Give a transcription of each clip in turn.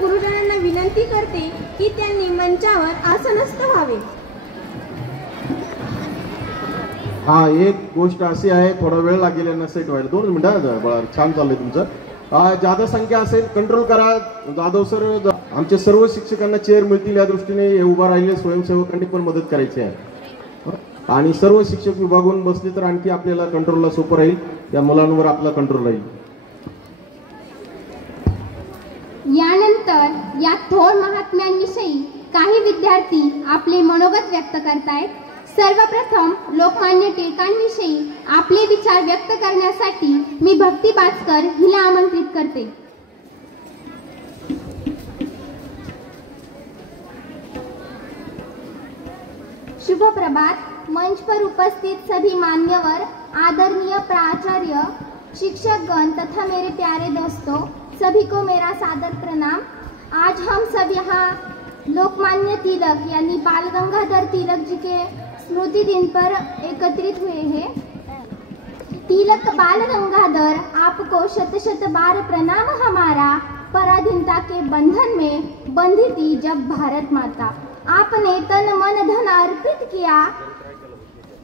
गुरुजनांना विनंती करते की त्यांनी मंचावर आसनस्थ व्हावे। हा, एक गोष्ट अशी आहे, थोडा वेळ लागेल यांना सेट व्हायला, 2 मिनिटं बळा, छान चाललंय तुमचं। जादा संख्या असेल कंट्रोल करा। जाधव सर, आमच्या सर्व शिक्षकांना चेअर मिळतील या दृष्टीने उभा राहिलेल्या स्वयंसेवकांनी पण मदत करायची आहे आणि सर्व शिक्षक विभागून बसले तर आणखी आपल्याला कंट्रोलला सोपं राहील, त्या मुलांवर आपला कंट्रोल राहील। यानंतर या थोर महात्म्यांविषयी काही विद्यार्थी आपले मनोगत व्यक्त करतायत। सर्वप्रथम लोकमान्य टिळकांविषयी आपले विचार व्यक्त करण्यासाठी मी भक्ती बाचकर हिला आमंत्रित करते। शुभ प्रभात। मंच पर उपस्थित सभी मान्यवर, आदरणीय प्राचार्य, शिक्षकगण तथा मेरे प्यारे दोस्तों, सभी को मेरा सादर प्रणाम। आज हम सब यहाँ लोकमान्य तिलक यानी बाल गंगाधर तिलक जी के स्मृति दिन पर एकत्रित हुए हैं। तिलक बाल गंगाधर, आपको शत शत बार प्रणाम हमारा। पराधीनता के बंधन में बंधी थी जब भारत माता, आपने तन मन धन अर्पित किया,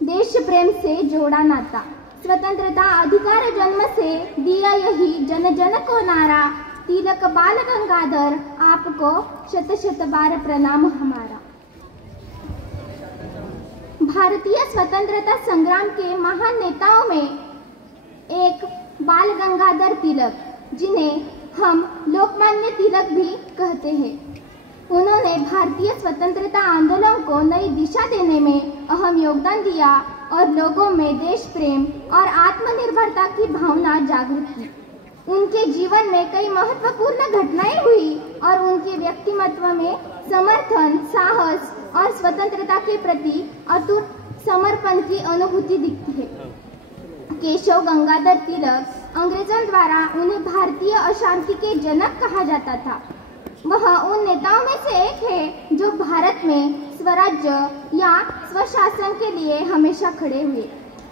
देश प्रेम से जोड़ा नाता। स्वतंत्रता अधिकार जन्म से दिया यही जन जन को नारा। तिलक बाल गंगाधर, आपको शत शत बार प्रणाम हमारा। भारतीय स्वतंत्रता संग्राम के महान नेताओं में एक बाल गंगाधर तिलक, जिन्हें हम लोकमान्य तिलक भी कहते हैं। उन्होंने भारतीय स्वतंत्रता आंदोलन को नई दिशा देने में अहम योगदान दिया और लोगों में देश प्रेम और आत्मनिर्भरता की भावना जागृत की। उनके जीवन में कई महत्वपूर्ण घटनाएं हुई और उनके व्यक्तिमत्व में समर्थन, साहस और स्वतंत्रता के प्रति अटूट समर्पण की अनुभूति दिखती है। केशव गंगाधर तिलक, अंग्रेजों द्वारा उन्हें भारतीय अशांति के जनक कहा जाता था। वह उन नेताओं में से एक है जो भारत में स्वराज्य या स्वशासन के लिए हमेशा खड़े हुए।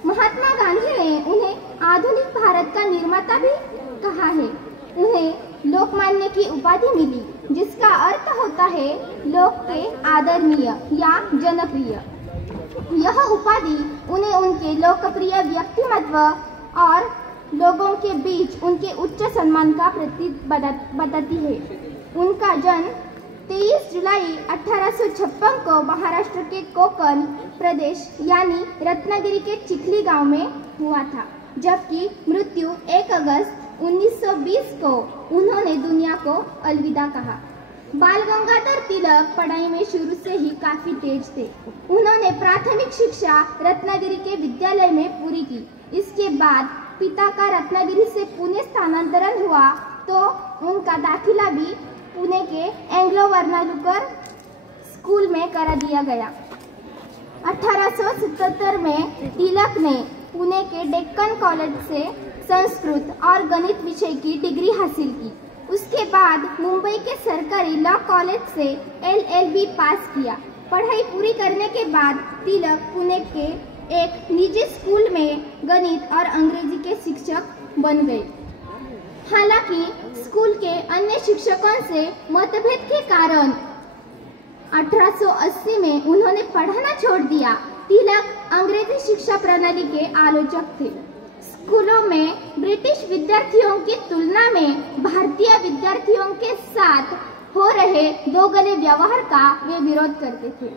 महात्मा गांधी ने उन्हें आधुनिक भारत का निर्माता भी कहा है। उन्हें लोकमान्य की उपाधि मिली, जिसका अर्थ होता है लोक के आदरणीय या जनप्रिय। यह उपाधि उन्हें उनके लोकप्रिय व्यक्तिमत्व और लोगों के बीच उनके उच्च सम्मान का प्रतीक बताती है। उनका जन्म 23 जुलाई 1856 को महाराष्ट्र के कोकण प्रदेश यानी रत्नागिरी के चिखली गांव में हुआ था, जबकि मृत्यु 1 अगस्त 1920 को उन्होंने दुनिया को अलविदा कहा। बाल गंगाधर तिलक पढ़ाई में शुरू से ही काफी तेज थे। उन्होंने प्राथमिक शिक्षा रत्नागिरी के विद्यालय में पूरी की। इसके बाद पिता का रत्नागिरी से पुणे स्थानांतरण हुआ तो उनका दाखिला भी पुणे के एंग्लो वर्नालुकर स्कूल में करा दिया गया। 1877 में तिलक ने पुणे के डेक्कन कॉलेज से संस्कृत और गणित विषय की डिग्री हासिल की। उसके बाद मुंबई के सरकारी लॉ कॉलेज से LLB पास किया। पढ़ाई पूरी करने के बाद तिलक पुणे के एक निजी स्कूल में गणित और अंग्रेजी के शिक्षक बन गए। हालांकि स्कूल के अन्य शिक्षकों से मतभेद के कारण 1880 में उन्होंने पढ़ाना छोड़ दिया। तिलक अंग्रेजी शिक्षा प्रणाली के आलोचक थे। स्कूलों में ब्रिटिश विद्यार्थियों की तुलना में भारतीय विद्यार्थियों के साथ हो रहे दोगले व्यवहार का वे विरोध करते थे।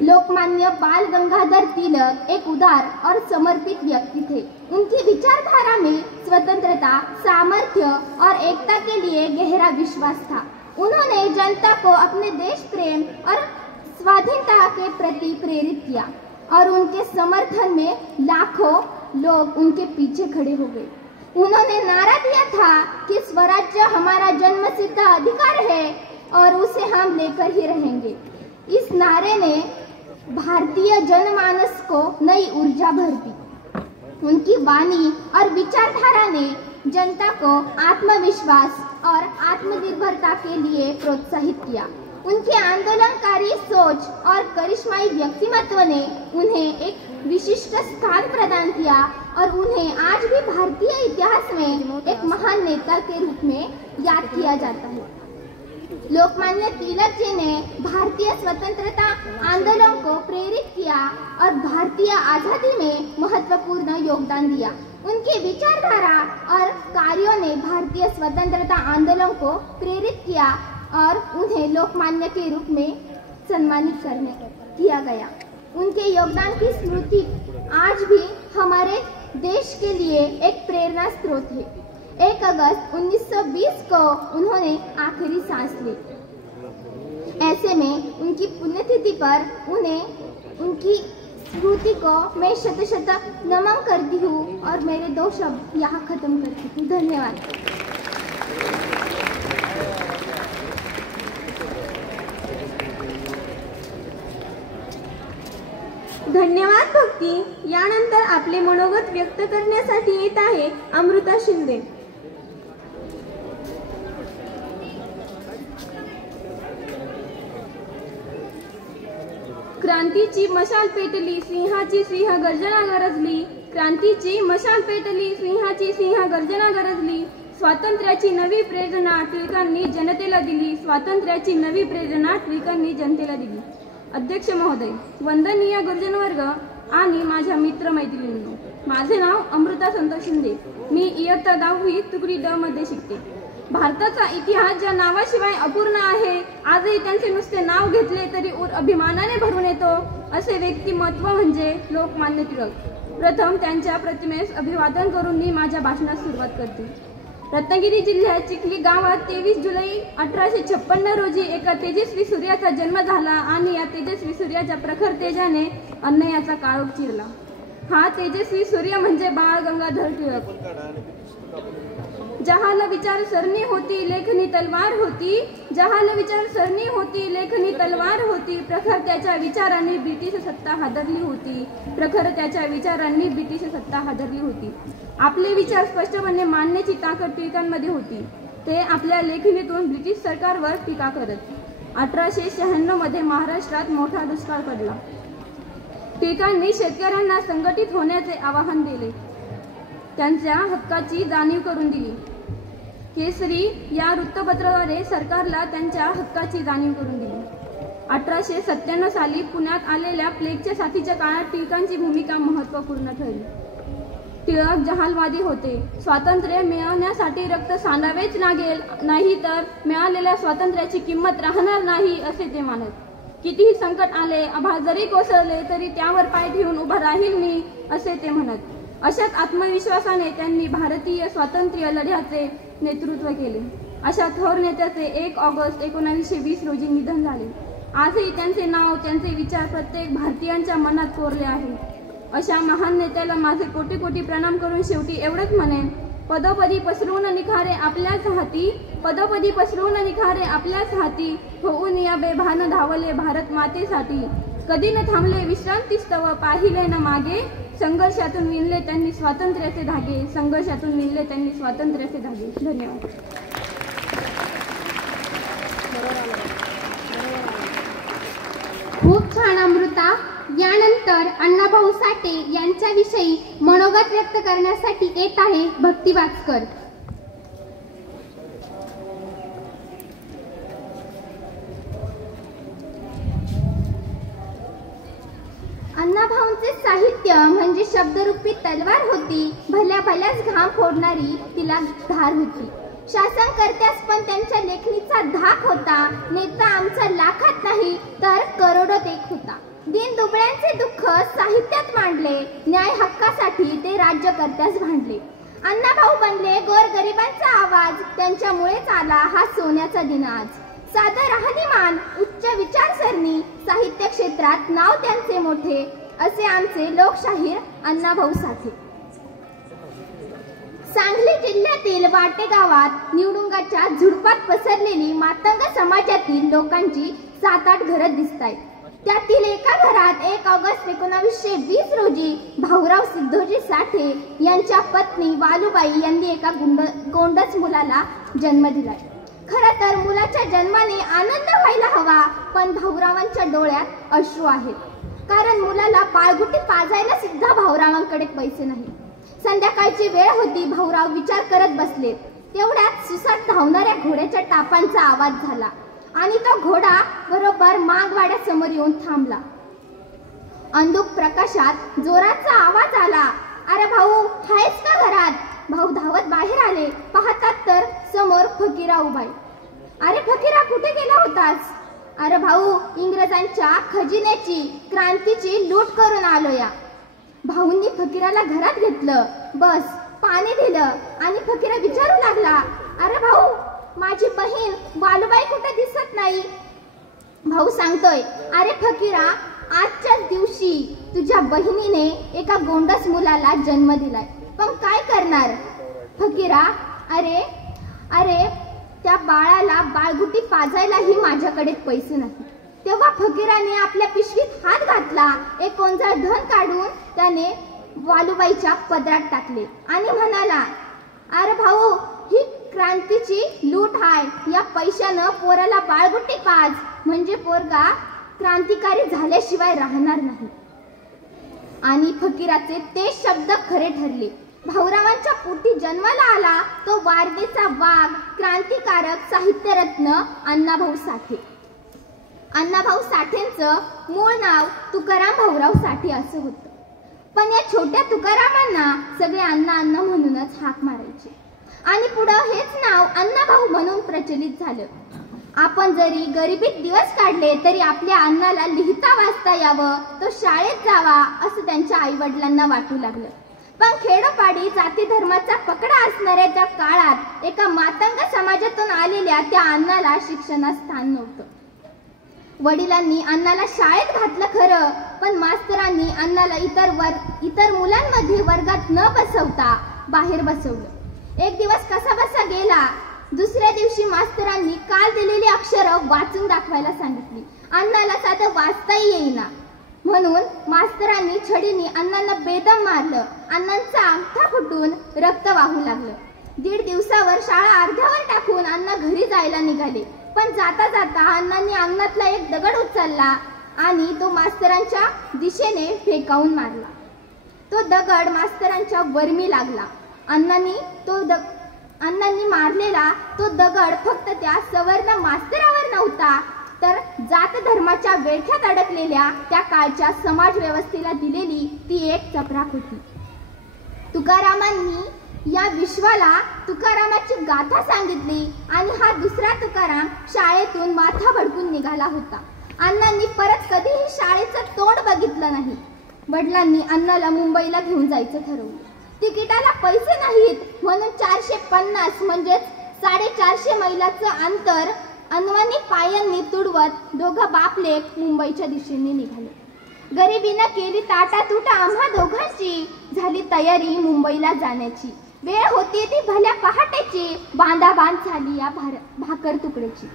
लोकमान्य बाल गंगाधर तिलक एक उदार और समर्पित व्यक्ति थे। उनकी विचारधारा में स्वतंत्रता, सामर्थ्य और एकता के लिए गहरा विश्वास था। उन्होंने जनता को अपने देश प्रेम और स्वाधीनता के प्रति प्रेरित किया और उनके समर्थन में लाखों लोग उनके पीछे खड़े हो गए। उन्होंने नारा दिया था कि स्वराज्य हमारा जन्मसिद्ध अधिकार है और उसे हम लेकर ही रहेंगे। इस नारे ने भारतीय जनमानस को नई ऊर्जा भर दी। उनकी वाणी और विचारधारा ने जनता को आत्मविश्वास और आत्मनिर्भरता के लिए प्रोत्साहित किया। उनके आंदोलनकारी सोच और करिश्माई व्यक्तिमत्व ने उन्हें एक विशिष्ट स्थान प्रदान किया और उन्हें आज भी भारतीय इतिहास में एक महान नेता के रूप में याद किया जाता है। लोकमान्य तिलक जी ने भारतीय स्वतंत्रता आंदोलन को प्रेरित किया और भारतीय आजादी में महत्वपूर्ण योगदान दिया। उनकी विचारधारा और कार्यों ने भारतीय स्वतंत्रता आंदोलन को प्रेरित किया और उन्हें लोकमान्य के रूप में सम्मानित किया गया। उनके योगदान की स्मृति आज भी हमारे देश के लिए एक प्रेरणा स्रोत है। 1 अगस्त 1920 को उन्होंने आखिरी सांस ली। ऐसे में उनकी पुण्यतिथि पर उन्हें उनकी स्मृति को मैं शत शत नमन करती हूँ और मेरे 2 शब्द यहाँ खत्म करती हूँ। धन्यवाद। धन्यवाद भक्ती। यानंतर आपले मनोगत व्यक्त करण्यासाठी येत आहे अमृता शिंदे। क्रांतीची मशाल पेटली, सिंहाची सिंह गर्जना गरजली। क्रांतीची मशाल पेटली, सिंहाची सिंह गर्जना गरजली। स्वातंत्र्याची नवी प्रेरणा टिळकांनी जनतेला दिली। स्वातंत्र्याची नवी प्रेरणा टिळकांनी जनतेला दिली। अध्यक्ष महोदय, वंदनीय गुरुजनवर्ग आणि माझ्या मित्रमैत्रिणींनो, माझे नाव अमृता संतोष शिंदे। मी इयत्ता 10वी तुकडी ड मध्ये शिकते। भारताचा इतिहास ज्या नावाशिवाय अपूर्ण आहे, आजही त्यांचे नुसते नाव घेतले तरी अभिमानाने भरून येतो, असे व्यक्तिमत्व म्हणजे लोकमान्य टिळक। प्रथम त्यांच्या प्रतिमेस अभिवादन करून मी माझ्या भाषणास सुरुवात करते। रत्नागिरी जिल्ह्यात चिखली गावात 23 जुलै 1856 रोजी एका तेजस्वी सूर्याचा जन्म झाला आणि या तेजस्वी सूर्याच्या प्रखर तेजाने अन्यायाचा काळोख चिरला। हा तेजस्वी सूर्य म्हणजे बाळ गंगाधर टिळक। जहाल विचारसरणी होती, लेखनी तलवार होती। जहाल विचारसरणी होती, लेखनी तलवार होती। प्रखर त्याच्या विचारांनी ब्रिटिश सत्ता हादरली होती। प्रखर त्याच्या विचारांनी ब्रिटिश सत्ता हादरली होती। आपले विचार स्पष्टपणे मांडण्याची ताकद टिळकांमध्ये होती। ते आपल्या लेखणीतून ब्रिटिश सरकारवर टीका करत। 1896 मध्ये महाराष्ट्रात मोठा दुष्काळ पडला। टिळकांनी शेतकऱ्यांना संघटित होण्याचे आवाहन दिले, त्यांच्या हक्काची जाणीव करून दिली। केसरी या वृत्तपत्राद्वारे सरकारला त्यांच्या हक्काची जाणीव करून दिली। 1897 साली पुण्यात आलेल्या प्लेगच्या साथीच्या काळात टिळकांची भूमिका महत्त्वपूर्ण ठरली। टिळक जहालवादी होते। स्वातंत्र्य मिळवण्यासाठी रक्त सांडावेच लागेल, नाही तर मिळालेल्या स्वातंत्र्याची किंमत राहणार नाही असे ते मानत। कितीही संकट आले, आभाळ जरी कोसळले तरी त्यावर पाय ठेवून उभा राहील मी, असे ते म्हणत। अशाच आत्मविश्वासाने त्यांनी भारतीय स्वातंत्र्य लढ्याचे नेतृत्व केले। अशा थोर नेत्याचे 1 ऑगस्ट 1920 रोजी निधन झाले। आजही त्यांचे नाव, त्यांचे विचार प्रत्येक भारतीयांच्या मनात कोरले आहे। अशा महान नेत्याला माझे कोटी कोटी प्रणाम करून शेवटी एवढंच म्हणेन, पदोपदी पसरवून निखारे आपल्याच हाती। पदोपदी पसरवून निखारे आपल्याच हाती। होऊन या बेभान धावले भारत मातेसाठी। कधी न थांबले विश्रांतीस्तव, पाहिले न मागे। संघर्षातून विणले त्यांनी स्वातंत्र्याचे धागे। संघर्षातून विणले त्यांनी स्वातंत्र्याचे धागे। धन्यवाद। खूप छान अमृता। यानंतर अण्णाभाऊ साठे यांच्याविषयी मनोगत व्यक्त करण्यासाठी येत आहे भक्ती वाचकर। अण्णाभाऊंचे साहित्य म्हणजे शब्दरूपी तलवार होती। भल्या भल्याच घाम फोडणारी तिला धार होती। शासनकर्त्यास पण त्यांच्या लेखणीचा धाक होता। नेता आमचा लाखात नाही तर करोडोत एक होता। दीन दुबळ्यांचे दुःख साहित्यात मांडले। न्याय हक्कासाठी ते राज्यकर्त्यास भांडले। अण्णाभाऊ बनले गोरगरिबांचा आवाज। त्यांच्यामुळेच आला हा सोन्याचा दिन आज। साधं राहणीमान, उच्च विचारसरणी, साहित्य क्षेत्रात नाव त्यांचे मोठे, असे आमचे लोकशाहीर अण्णाभाऊ साठे। सांगली जिल्ह्यातील वाटे गावात निवडुंगाच्या झुडपात पसरलेली मातंग समाजातील लोकांची 7-8 घरं दिसतायत। त्यातील एका घरात 1 ऑगस्ट 1920 रोजी भाऊराव सिद्धोजी साठे यांच्या पत्नी वालुबाई यांनी एका गोंडस मुलाला जन्म दिलाय। खरं तर मुलाच्या जन्माने आनंद व्हायला हवा, पण भाऊरावांच्या डोळ्यात अश्रू आहेत, कारण मुलाला पाळगुटी पाजायला सुद्धा भाऊरावांकडे पैसे नाही। संध्याकाळची वेळ होती. भाऊराव विचार करत बसले. तेवढ्यात सुसाट धावणाऱ्या घोड्याच्या टापांचा आवाज झाला आणि तो घोडा बरोबर मागवाड्यासमोर येऊन थांबला. अंधुक प्रकाशात जोराचा आवाज आला. अरे भाऊ, आहेस का घरात? भाऊ धावत बाहेर आले. पाहतात तर समोर फकीरा उभा आहे. अरे फकीरा, कुठे गेला होतास? अरे भाऊ, इंग्रजांच्या खजिन्याची, क्रांतीची लूट करून आलो या. भाऊंनी फकीराला घरात घेतलं. बस, पाणी दिलं आणि फकीरा विचारू लागला, अरे भाऊ, माझी बहीण वालुबाई कुठे दिसत नाही? भाऊ सांगतोय, अरे फकीरा, आजच्याच दिवशी तुझ्या बहिणीने एका गोंडस मुलाला जन्म दिलाय, पण काय करणार? फकीरा, अरे अरे त्या बाळाला बाळगुटी पाजायलाही माझ्याकडे पैसे नाही. तेव्हा फकीराने आपल्या पिशवीत हात घातला. एक ओंजळ धन काढून त्याने वालुबाईच्या पदरात टाकले आणि म्हणाला, अरे भाऊ, ही क्रांतीची लूट आहे. या पैशानं पोराला बाळगुटी पाज, म्हणजे पोरगा क्रांतिकारी झाल्याशिवाय राहणार नाही. आणि फकीराचे ते शब्द खरे ठरले. भाऊरावांच्या पोटी जन्माला आला तो वारवेचा वाघ, क्रांतिकारक, साहित्यरत्न अण्णाभाऊ साठे. अण्णाभाऊ साठेंचं मूळ नाव तुकाराम भाऊराव साठे असं होतं. पण या छोट्या तुकारामांना सगळे अण्णा अण्णा म्हणूनच हाक मारायचे आणि पुढं हेच नाव अण्णाभाऊ म्हणून प्रचलित झालं. आपण जरी गरिबीत दिवस काढले तरी आपल्या अण्णाला लिहिता वाचता यावं, तो शाळेत जावा असं त्यांच्या आई वडिलांना वाटू लागलं. पण खेडोपाडी जाती धर्माचा पकडा असणाऱ्या त्या काळात एका मातंग समाजातून आलेल्या त्या अण्णाला शिक्षणात स्थान नव्हतं. वडिलांनी अण्णाला शाळेत घातलं खरं, पण मास्तरांनी अण्णाला इतर मुलांमध्ये वर्गात न बसवता बाहेर बसवलं. एक दिवस कसा बसा गेला. दुसऱ्या दिवशी मास्तरांनी काल दिलेली अक्षरं वाचून दाखवायला सांगितली. अण्णाला साधं वाचताही येईना, म्हणून मास्तरांनी छडीने अण्णांना बेदम मारलं. अण्णांचा अंगठा फुटून रक्त वाहू लागलं. 1.5 दिवसावर शाळा अर्ध्यावर टाकून अण्णा घरी जायला निघाले. पण जाता जाता अण्णांनी अंगणातला एक दगड उचलला आणि तो मास्तरांच्या दिशेने फेकावून मारला. तो दगड मास्तरांच्या वर्मी लागला. अण्णांनी मारलेला तो दगड फक्त त्या सवर्ण मास्तरावर नव्हता, तर जात धर्माच्या वेळख्यात अडकलेल्या त्या काळच्या समाज व्यवस्थेला दिलेली ती एक चपराक होती. तुकारामांनी या विश्वाला तुकारामाची गाथा सांगितली आणि हा दुसरा तुकाराम शाळेतून माथा भडकून निघाला होता. अण्णांनी परत कधीही शाळेचं तोंड बघितलं नाही. वडिलांनी अण्णाला मुंबईला घेऊन जायचं ठरवलं. तिकिटाला पैसे नाहीत म्हणून 450 म्हणजेच 450 मैलाचं अंतर अनवाणी पायांनी तुडवत दोघं बापलेक मुंबईच्या दिशेने निघाले. गरिबीनं केली ताटातूट आम्हा दोघांची, झाली तयारी मुंबईला जाण्याची. वेळ होती ती भल्या पहाटेची, बांधाबांध झाली या भाकर तुकड्याची.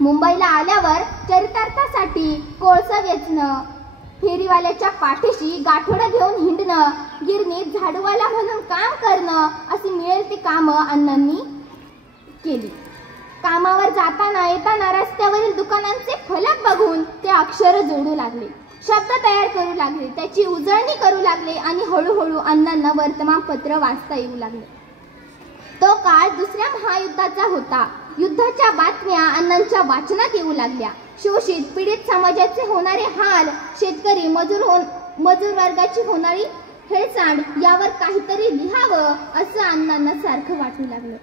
मुंबईला आल्यावर चरितार्थासाठी कोळसा वेचणं, फेरीवाल्याच्या पाठीशी गाठोडं घेऊन हिंडणं, गिरणीत झाडूवाला म्हणून काम करणं, अशी मिळेल ती कामं अण्णांनी केली. कामावर जाताना येताना रस्त्यावरील दुकानांचे फलक बघून ते अक्षर जोडू लागले, शब्द तयार करू लागले, त्याची उजळणी करू लागले आणि हळूहळू अण्णांना वर्तमानपत्र वाचता येऊ लागले. तो काळ दुसऱ्या महायुद्धाचा होता. युद्धाच्या बातम्या अण्णांच्या वाचनात येऊ लागल्या. शोषित पीडित समाजाचे होणारे हाल, शेतकरी मजूर वर्गाची होणारी हेळसांड यावर काहीतरी लिहावं असं अण्णांना सारखं वाटू लागलं.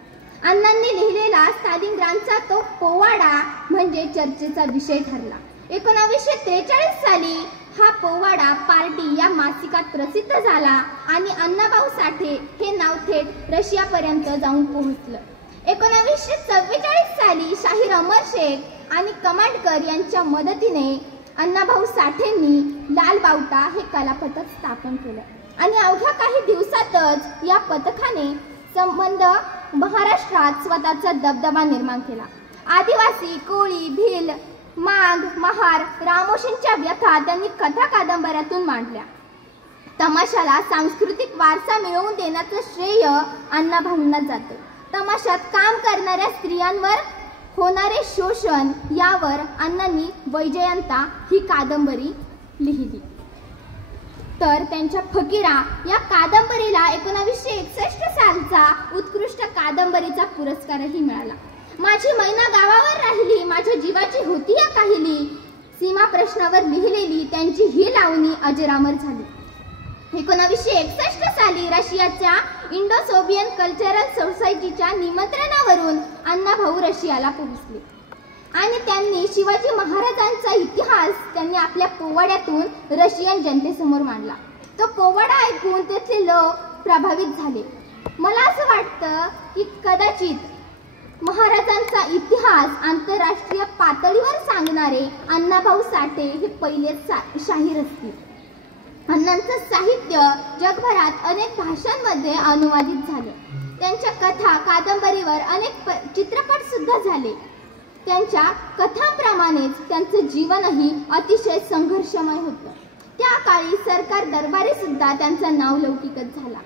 अण्णांनी लिहिलेला स्टालिनग्राडचा तो पोवाडा म्हणजे चर्चेचा विषय ठरला. 1943 साली हा पोवाडा पार्टी या मासिकात प्रसिद्ध झाला आणि अण्णाभाऊ साठे हे नाव थेट रशियापर्यंत जाऊन पोहोचलं. 1944 साली शाहीर अमर शेख आणि कमांडकर यांच्या मदतीने अण्णाभाऊ साठेंनी लाल बावटा हे कलापथक स्थापन केलं आणि अवघ्या काही दिवसातच या पथकाने संबंध महाराष्ट्रात स्वतःचा दबदबा निर्माण केला. आदिवासी, कोळी, भिल, माघ, महार, रामोशींच्या व्यथा त्यांनी कथा कादंबऱ्यातून मांडल्या. तमाशाला सांस्कृतिक वारसा मिळवून देण्याचं श्रेय अण्णाभाऊंना जातं. तमाशात काम करणाऱ्या स्त्रियांवर होणारे शोषण यावर अण्णांनी वैजयंता ही कादंबरी लिहिली. तर त्यांच्या फकीरा या कादंबरीला 1961 सालचा उत्कृष्ट कादंबरीचा पुरस्कारही मिळाला. माझी मैना गावावर राहिली, माझ्या जीवाची होती या काहिली, सीमा प्रश्नावर लिहिलेली त्यांची ही लावणी अजरामर झाली. 1961 साली रशियाच्या इंडो सोव्हियन कल्चरल सोसायटीच्या निमंत्रणावरून अण्णाभाऊ रशियाला पोहोचले आणि त्यांनी शिवाजी महाराजांचा इतिहास त्यांनी आपल्या पोवाड्यातून रशियन जनतेसमोर मांडला. तो पोवाडा ऐकून तेथील लोक प्रभावित झाले. मला असं वाटतं की कदाचित महाराजांचा इतिहास आंतरराष्ट्रीय पातळीवर सांगणारे अण्णाभाऊ साठे हे पहिलेच शाहीर असतील. अण्णांचं साहित्य जगभरात अनेक भाषांमध्ये अनुवादित झालं. त्यांच्या कथा कादंबरीवर अनेक चित्रपट सुद्धा झाले. त्यांच्या कथांप्रमाणेच त्यांचं जीवनही अतिशय संघर्षमय होतं. त्या काळी सरकार दरबारी सुद्धा त्यांचं नाव लौकिकच झाला.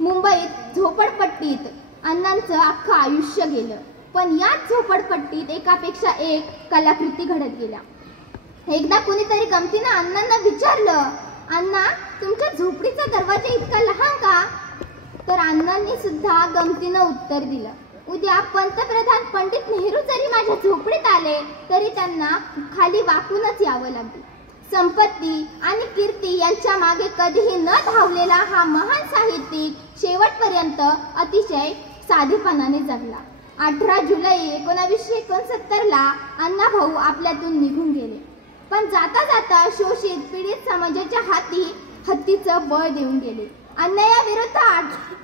मुंबईत झोपडपट्टीत अण्णांचं अख्खं आयुष्य गेलं, पण याच झोपडपट्टीत एकापेक्षा एक कलाकृती घडत गेल्या. एकदा कुणीतरी गमतीनं अण्णांना विचारलं, अण्णा तुमच्या झोपडीचा दरवाजा इतका लहान का? तर अण्णांनी सुद्धा गमतीनं उत्तर दिलं, उद्या पंतप्रधान पंडित नेहरू जरी माझ्या झोपडीत आले तरी त्यांना खाली वाकूनच यावं लागेल. संपत्ती आणि कीर्ती यांच्या मागे कधीही न धावलेला हा महान साहित्यिक शेवटपर्यंत अतिशय साधेपणाने जगला. 18 जुलै 1969 अण्णाभाऊ आपल्यातून निघून गेले, पण जाता जाता शोषित पीडित समाजाच्या हत्तीचं बळ देऊन गेले. अन्यायाविरुद्ध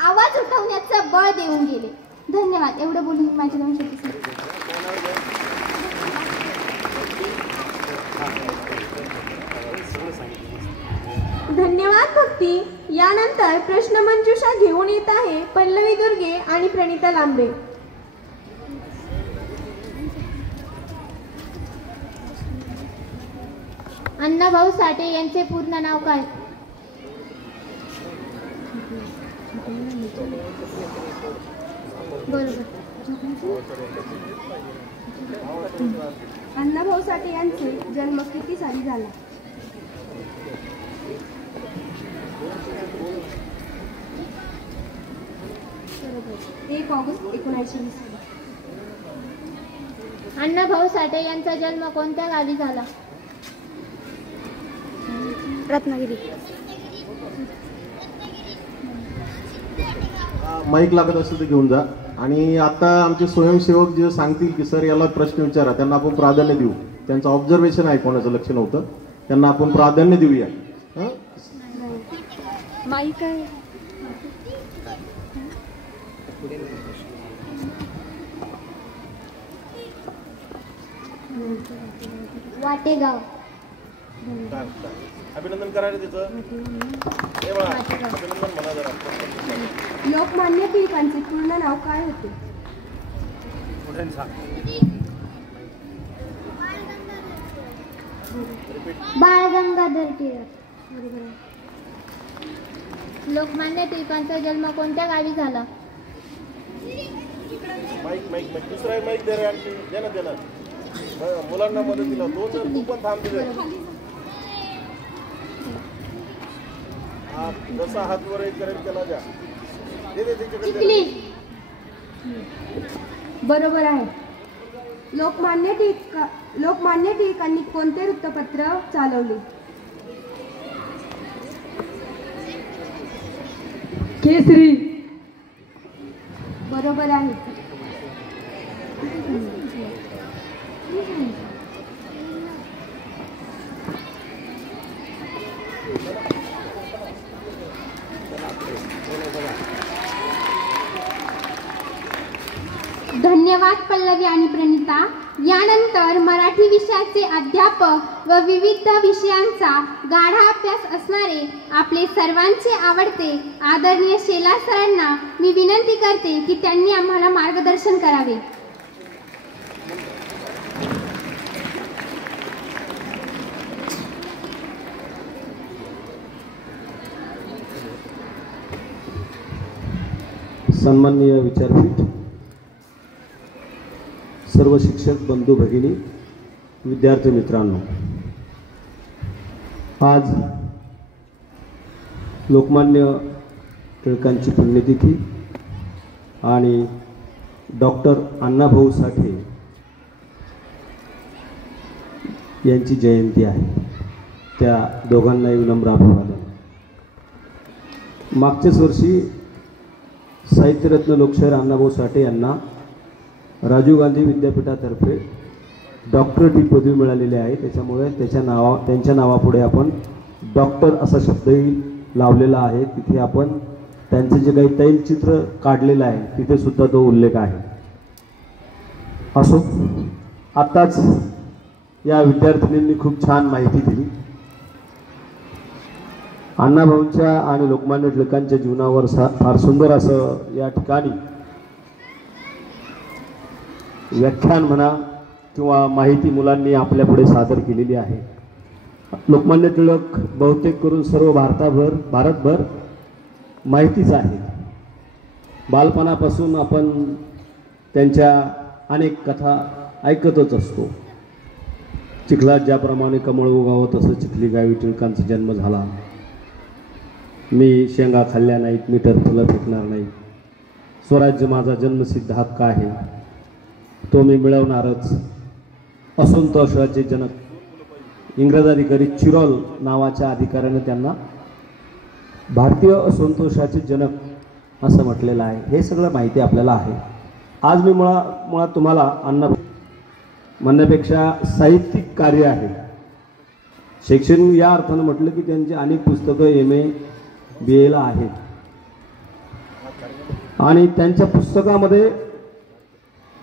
आवाज उठवण्याचं बळ देऊन गेले. धन्यवाद. एवढं बोलून मी माझ्या 2 शब्द धन्यवाद भक्ती. यानंतर प्रश्नमंजुषा घेऊन येत आहे पल्लवी दुर्गे आणि प्रणिता लांबे. अण्णाभाऊ साठे यांचे पूर्ण नाव काय? अण्णाभाऊ साठे यांचे जन्म किती साली झाला? 1 ऑगस्ट 1920. अण्णाभाऊ साठे यांचा जन्म कोणत्या गावी झाला? रत्नागिरी. माईक लागत असेल तर घेऊन जा. आणि आता आमचे स्वयंसेवक जे सांगतील की सर याला प्रश्न विचारा, त्यांना आपण प्राधान्य देऊ. त्यांचं ऑब्झर्वेशन ऐकवण्याचं लक्ष नव्हतं, त्यांना आपण प्राधान्य देऊया. माईक आहे. वाटेगाव. अभिनंदन करायला तिचं. लोकमान्य टिळकांचे पूर्ण नाव काय होते? बाळ गंगाधर टिळक. लोकमान्य टिळकांचा जन्म कोणत्या गावी झाला? दुसरा माईक दे रे आणखी. दे ना मुलांना मदतीला 2 जण तू पण थांब. दिले जसा हातवर करेल त्याला द्या. बरोबर आहे. लोकमान्य टिळकांनी कोणते वृत्तपत्र चालवले? केसरी. बरोबर आहे. धन्यवाद पल्लवी आणि प्रणिता. यानंतर मराठी विषयाचे अध्यापक व विविध विषयांचा गाढा अभ्यास असणारे आपले सर्वांचे आवडते आदरणीय शेला सरांना मी विनंती करते की त्यांनी आम्हाला मार्गदर्शन करावे. सन्माननीय विचारपीठ, सर्व शिक्षक बंधू भगिनी, विद्यार्थी मित्रांनो, आज लोकमान्य टिळकांची पुण्यतिथी आणि डॉक्टर अण्णाभाऊ साठे यांची जयंती आहे. त्या दोघांनाही विनम्र अभिवादन. मागच्याच वर्षी साहित्यरत्न लोकशाहीर अण्णाभाऊ साठे यांना राजीव गांधी विद्यापीठातर्फे डॉक्टरेट ही पदवी मिळालेली आहे. त्याच्यामुळे त्यांच्या नावापुढे आपण डॉक्टर असा शब्दही लावलेला आहे. तिथे आपण त्यांचं जे काही तैलचित्र काढलेलं आहे तिथे सुद्धा तो उल्लेख आहे. असो, आत्ताच या विद्यार्थिनींनी खूप छान माहिती दिली. अण्णाभाऊंच्या आणि लोकमान्य टिळकांच्या जीवनावर फार सुंदर असं या ठिकाणी व्याख्यान म्हणा किंवा माहिती मुलांनी आपल्यापुढे सादर केलेली आहे. लोकमान्य टिळक बहुतेक करून सर्व भारतभर माहितीच आहे. बालपणापासून आपण त्यांच्या अनेक कथा ऐकतच असतो. चिखलात ज्याप्रमाणे कमळ उगावं तसं चिखली गावी टिळकांचा जन्म झाला. मी शेंगा खाल्ल्या नाहीत, मी टरफलं फेकणार नाही, स्वराज्य माझा जन्मसिद्ध हक्क आहे, तो मी मिळवणारच. असंतोषाचे जनक इंग्रज अधिकारी चिरॉल नावाच्या अधिकाऱ्याने त्यांना भारतीय असंतोषाचे जनक असं म्हटलेलं आहे. हे सगळं माहिती आपल्याला आहे. आज मी मुळात तुम्हाला अण्णाभाऊ म्हणण्यापेक्षा साहित्यिक कार्य आहे. शैक्षणिक या अर्थानं म्हटलं की त्यांची अनेक पुस्तकं MA BA ला आहेत आणि त्यांच्या पुस्तकामध्ये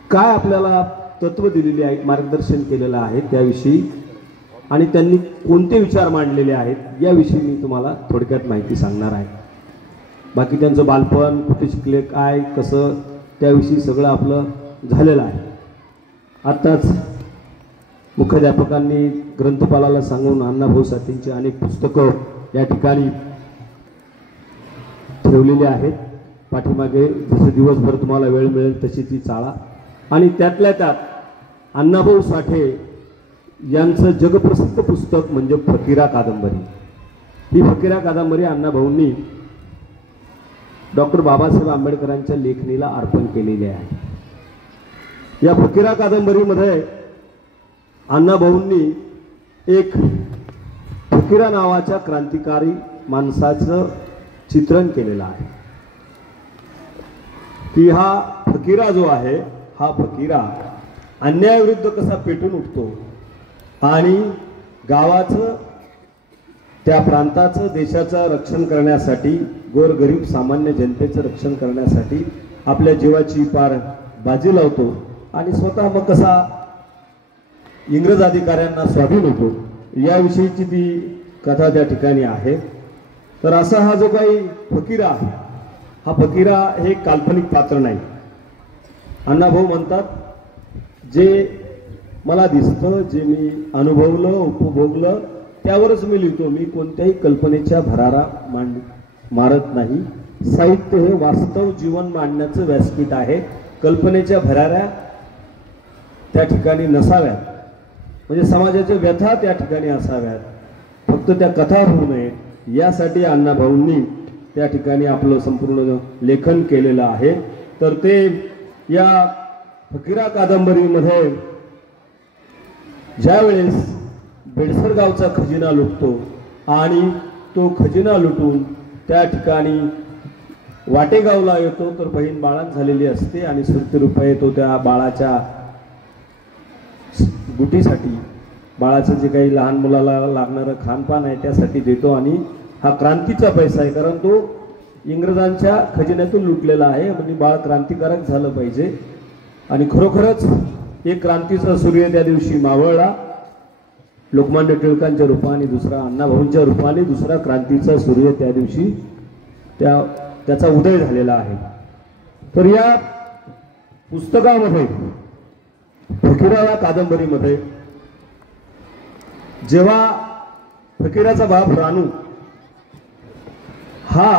काय आपल्याला तत्त्व दिलेली आहेत, मार्गदर्शन केलेलं आहे त्याविषयी आणि त्यांनी कोणते विचार मांडलेले आहेत याविषयी मी तुम्हाला थोडक्यात माहिती सांगणार आहे. बाकी त्यांचं बालपण, कुठे शिकले, काय कसं, त्याविषयी सगळं आपलं झालेलं आहे. आत्ताच मुख्याध्यापकांनी ग्रंथपालाला सांगून अण्णाभाऊ साठेंची अनेक पुस्तकं या ठिकाणी ठेवलेली आहेत. पाठीमागे जसं दिवसभर तुम्हाला वेळ मिळेल तशी ती चाळा. आणि त्यातल्या त्यात अण्णाभाऊ साठे यांचं जगप्रसिद्ध पुस्तक म्हणजे फकीरा कादंबरी. ही फकीरा कादंबरी अण्णाभाऊंनी डॉक्टर बाबासाहेब आंबेडकरांच्या लेखणीला अर्पण केलेली आहे. या फकीरा कादंबरीमध्ये अण्णाभाऊंनी एक फकीरा नावाच्या क्रांतिकारी माणसाचं चित्रण केलेलं आहे की हा फकीरा जो आहे, हा फकीरा अन्यायाविरुद्ध कसा पेटून उठतो आणि गावाचं, त्या प्रांताचं, देशाचं रक्षण करण्यासाठी, गोरगरीब सामान्य जनतेचं रक्षण करण्यासाठी आपल्या जीवाची पार बाजी लावतो आणि स्वतः मग कसा इंग्रज अधिकाऱ्यांना स्वाधीन होतो याविषयीची ती कथा त्या ठिकाणी आहे. तर असा हा जो काही फकीरा आहे, हा फकीरा हे काल्पनिक पात्र नाही. अण्णाभाऊ म्हणतात, जे मला दिसतं, जे मी अनुभवलं, उपभोगलं त्यावरच मी लिहितो. मी कोणत्याही कल्पनेच्या भरारा मारत नाही. साहित्य हे वास्तव जीवन मांडण्याचं व्यासपीठ आहे. कल्पनेच्या भराऱ्या त्या ठिकाणी नसाव्यात, म्हणजे समाजाच्या व्यथा त्या ठिकाणी असाव्यात, फक्त त्या कथा होऊ नये यासाठी अण्णाभाऊंनी त्या ठिकाणी आपलं संपूर्ण लेखन केलेलं आहे. तर ते या फकीरा कादंबरीमध्ये ज्यावेळेस बेडसर गावचा खजिना लुटतो आणि तो खजिना लुटून त्या ठिकाणी वाटेगावला येतो तर बहीण बाळात झालेली असते आणि ₹100 तो त्या बाळाच्या गुटीसाठी, बाळाचं जे काही लहान मुलाला लागणारं खानपान आहे त्यासाठी देतो. आणि हा क्रांतीचा पैसा आहे, कारण तो इंग्रजांच्या खजिन्यातून लुटलेला आहे. म्हणजे बाळ क्रांतिकारक झालं पाहिजे आणि खरोखरच एक क्रांतीचा सूर्य त्या दिवशी मावळला. लोकमान्य टिळकांच्या रूपाने, दुसरा अण्णाभाऊंच्या रूपाने दुसरा क्रांतीचा सूर्य त्या दिवशी त्याचा उदय झालेला आहे. तर या पुस्तकामध्ये, फकीरा या कादंबरीमध्ये, जेव्हा फकीराचा बाप रानू हा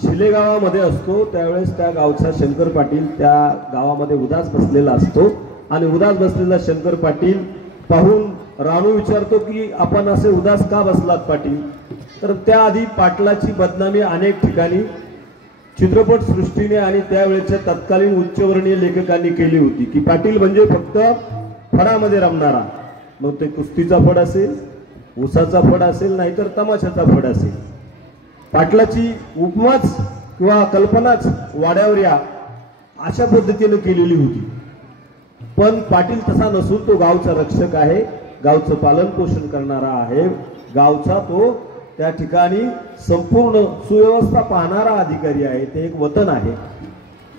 शिलेगावामध्ये असतो त्यावेळेस त्या गावचा शंकर पाटील त्या गावामध्ये उदास बसलेला असतो आणि उदास बसलेला शंकर पाटील पाहून रानू विचारतो की आपण असे उदास का बसलात पाटील. तर त्याआधी पाटलाची बदनामी अनेक ठिकाणी चित्रपट सृष्टीने आणि त्यावेळेच्या तत्कालीन उच्चवर्णीय लेखकांनी केली होती की पाटील म्हणजे फक्त फडामध्ये रमणारा, मग ते कुस्तीचा फड असेल, ऊसाचा फड असेल, नाहीतर तमाशाचा फड असेल. पाटलाची उपमाच किंवा कल्पनाच वाड्यावर या अशा पद्धतीने केलेली होती. पण पाटील तसा नसून तो गावचा रक्षक आहे, गावचं पालन पोषण करणारा आहे, गावचा तो त्या ठिकाणी संपूर्ण सुव्यवस्था पाहणारा अधिकारी आहे, ते एक वतन आहे.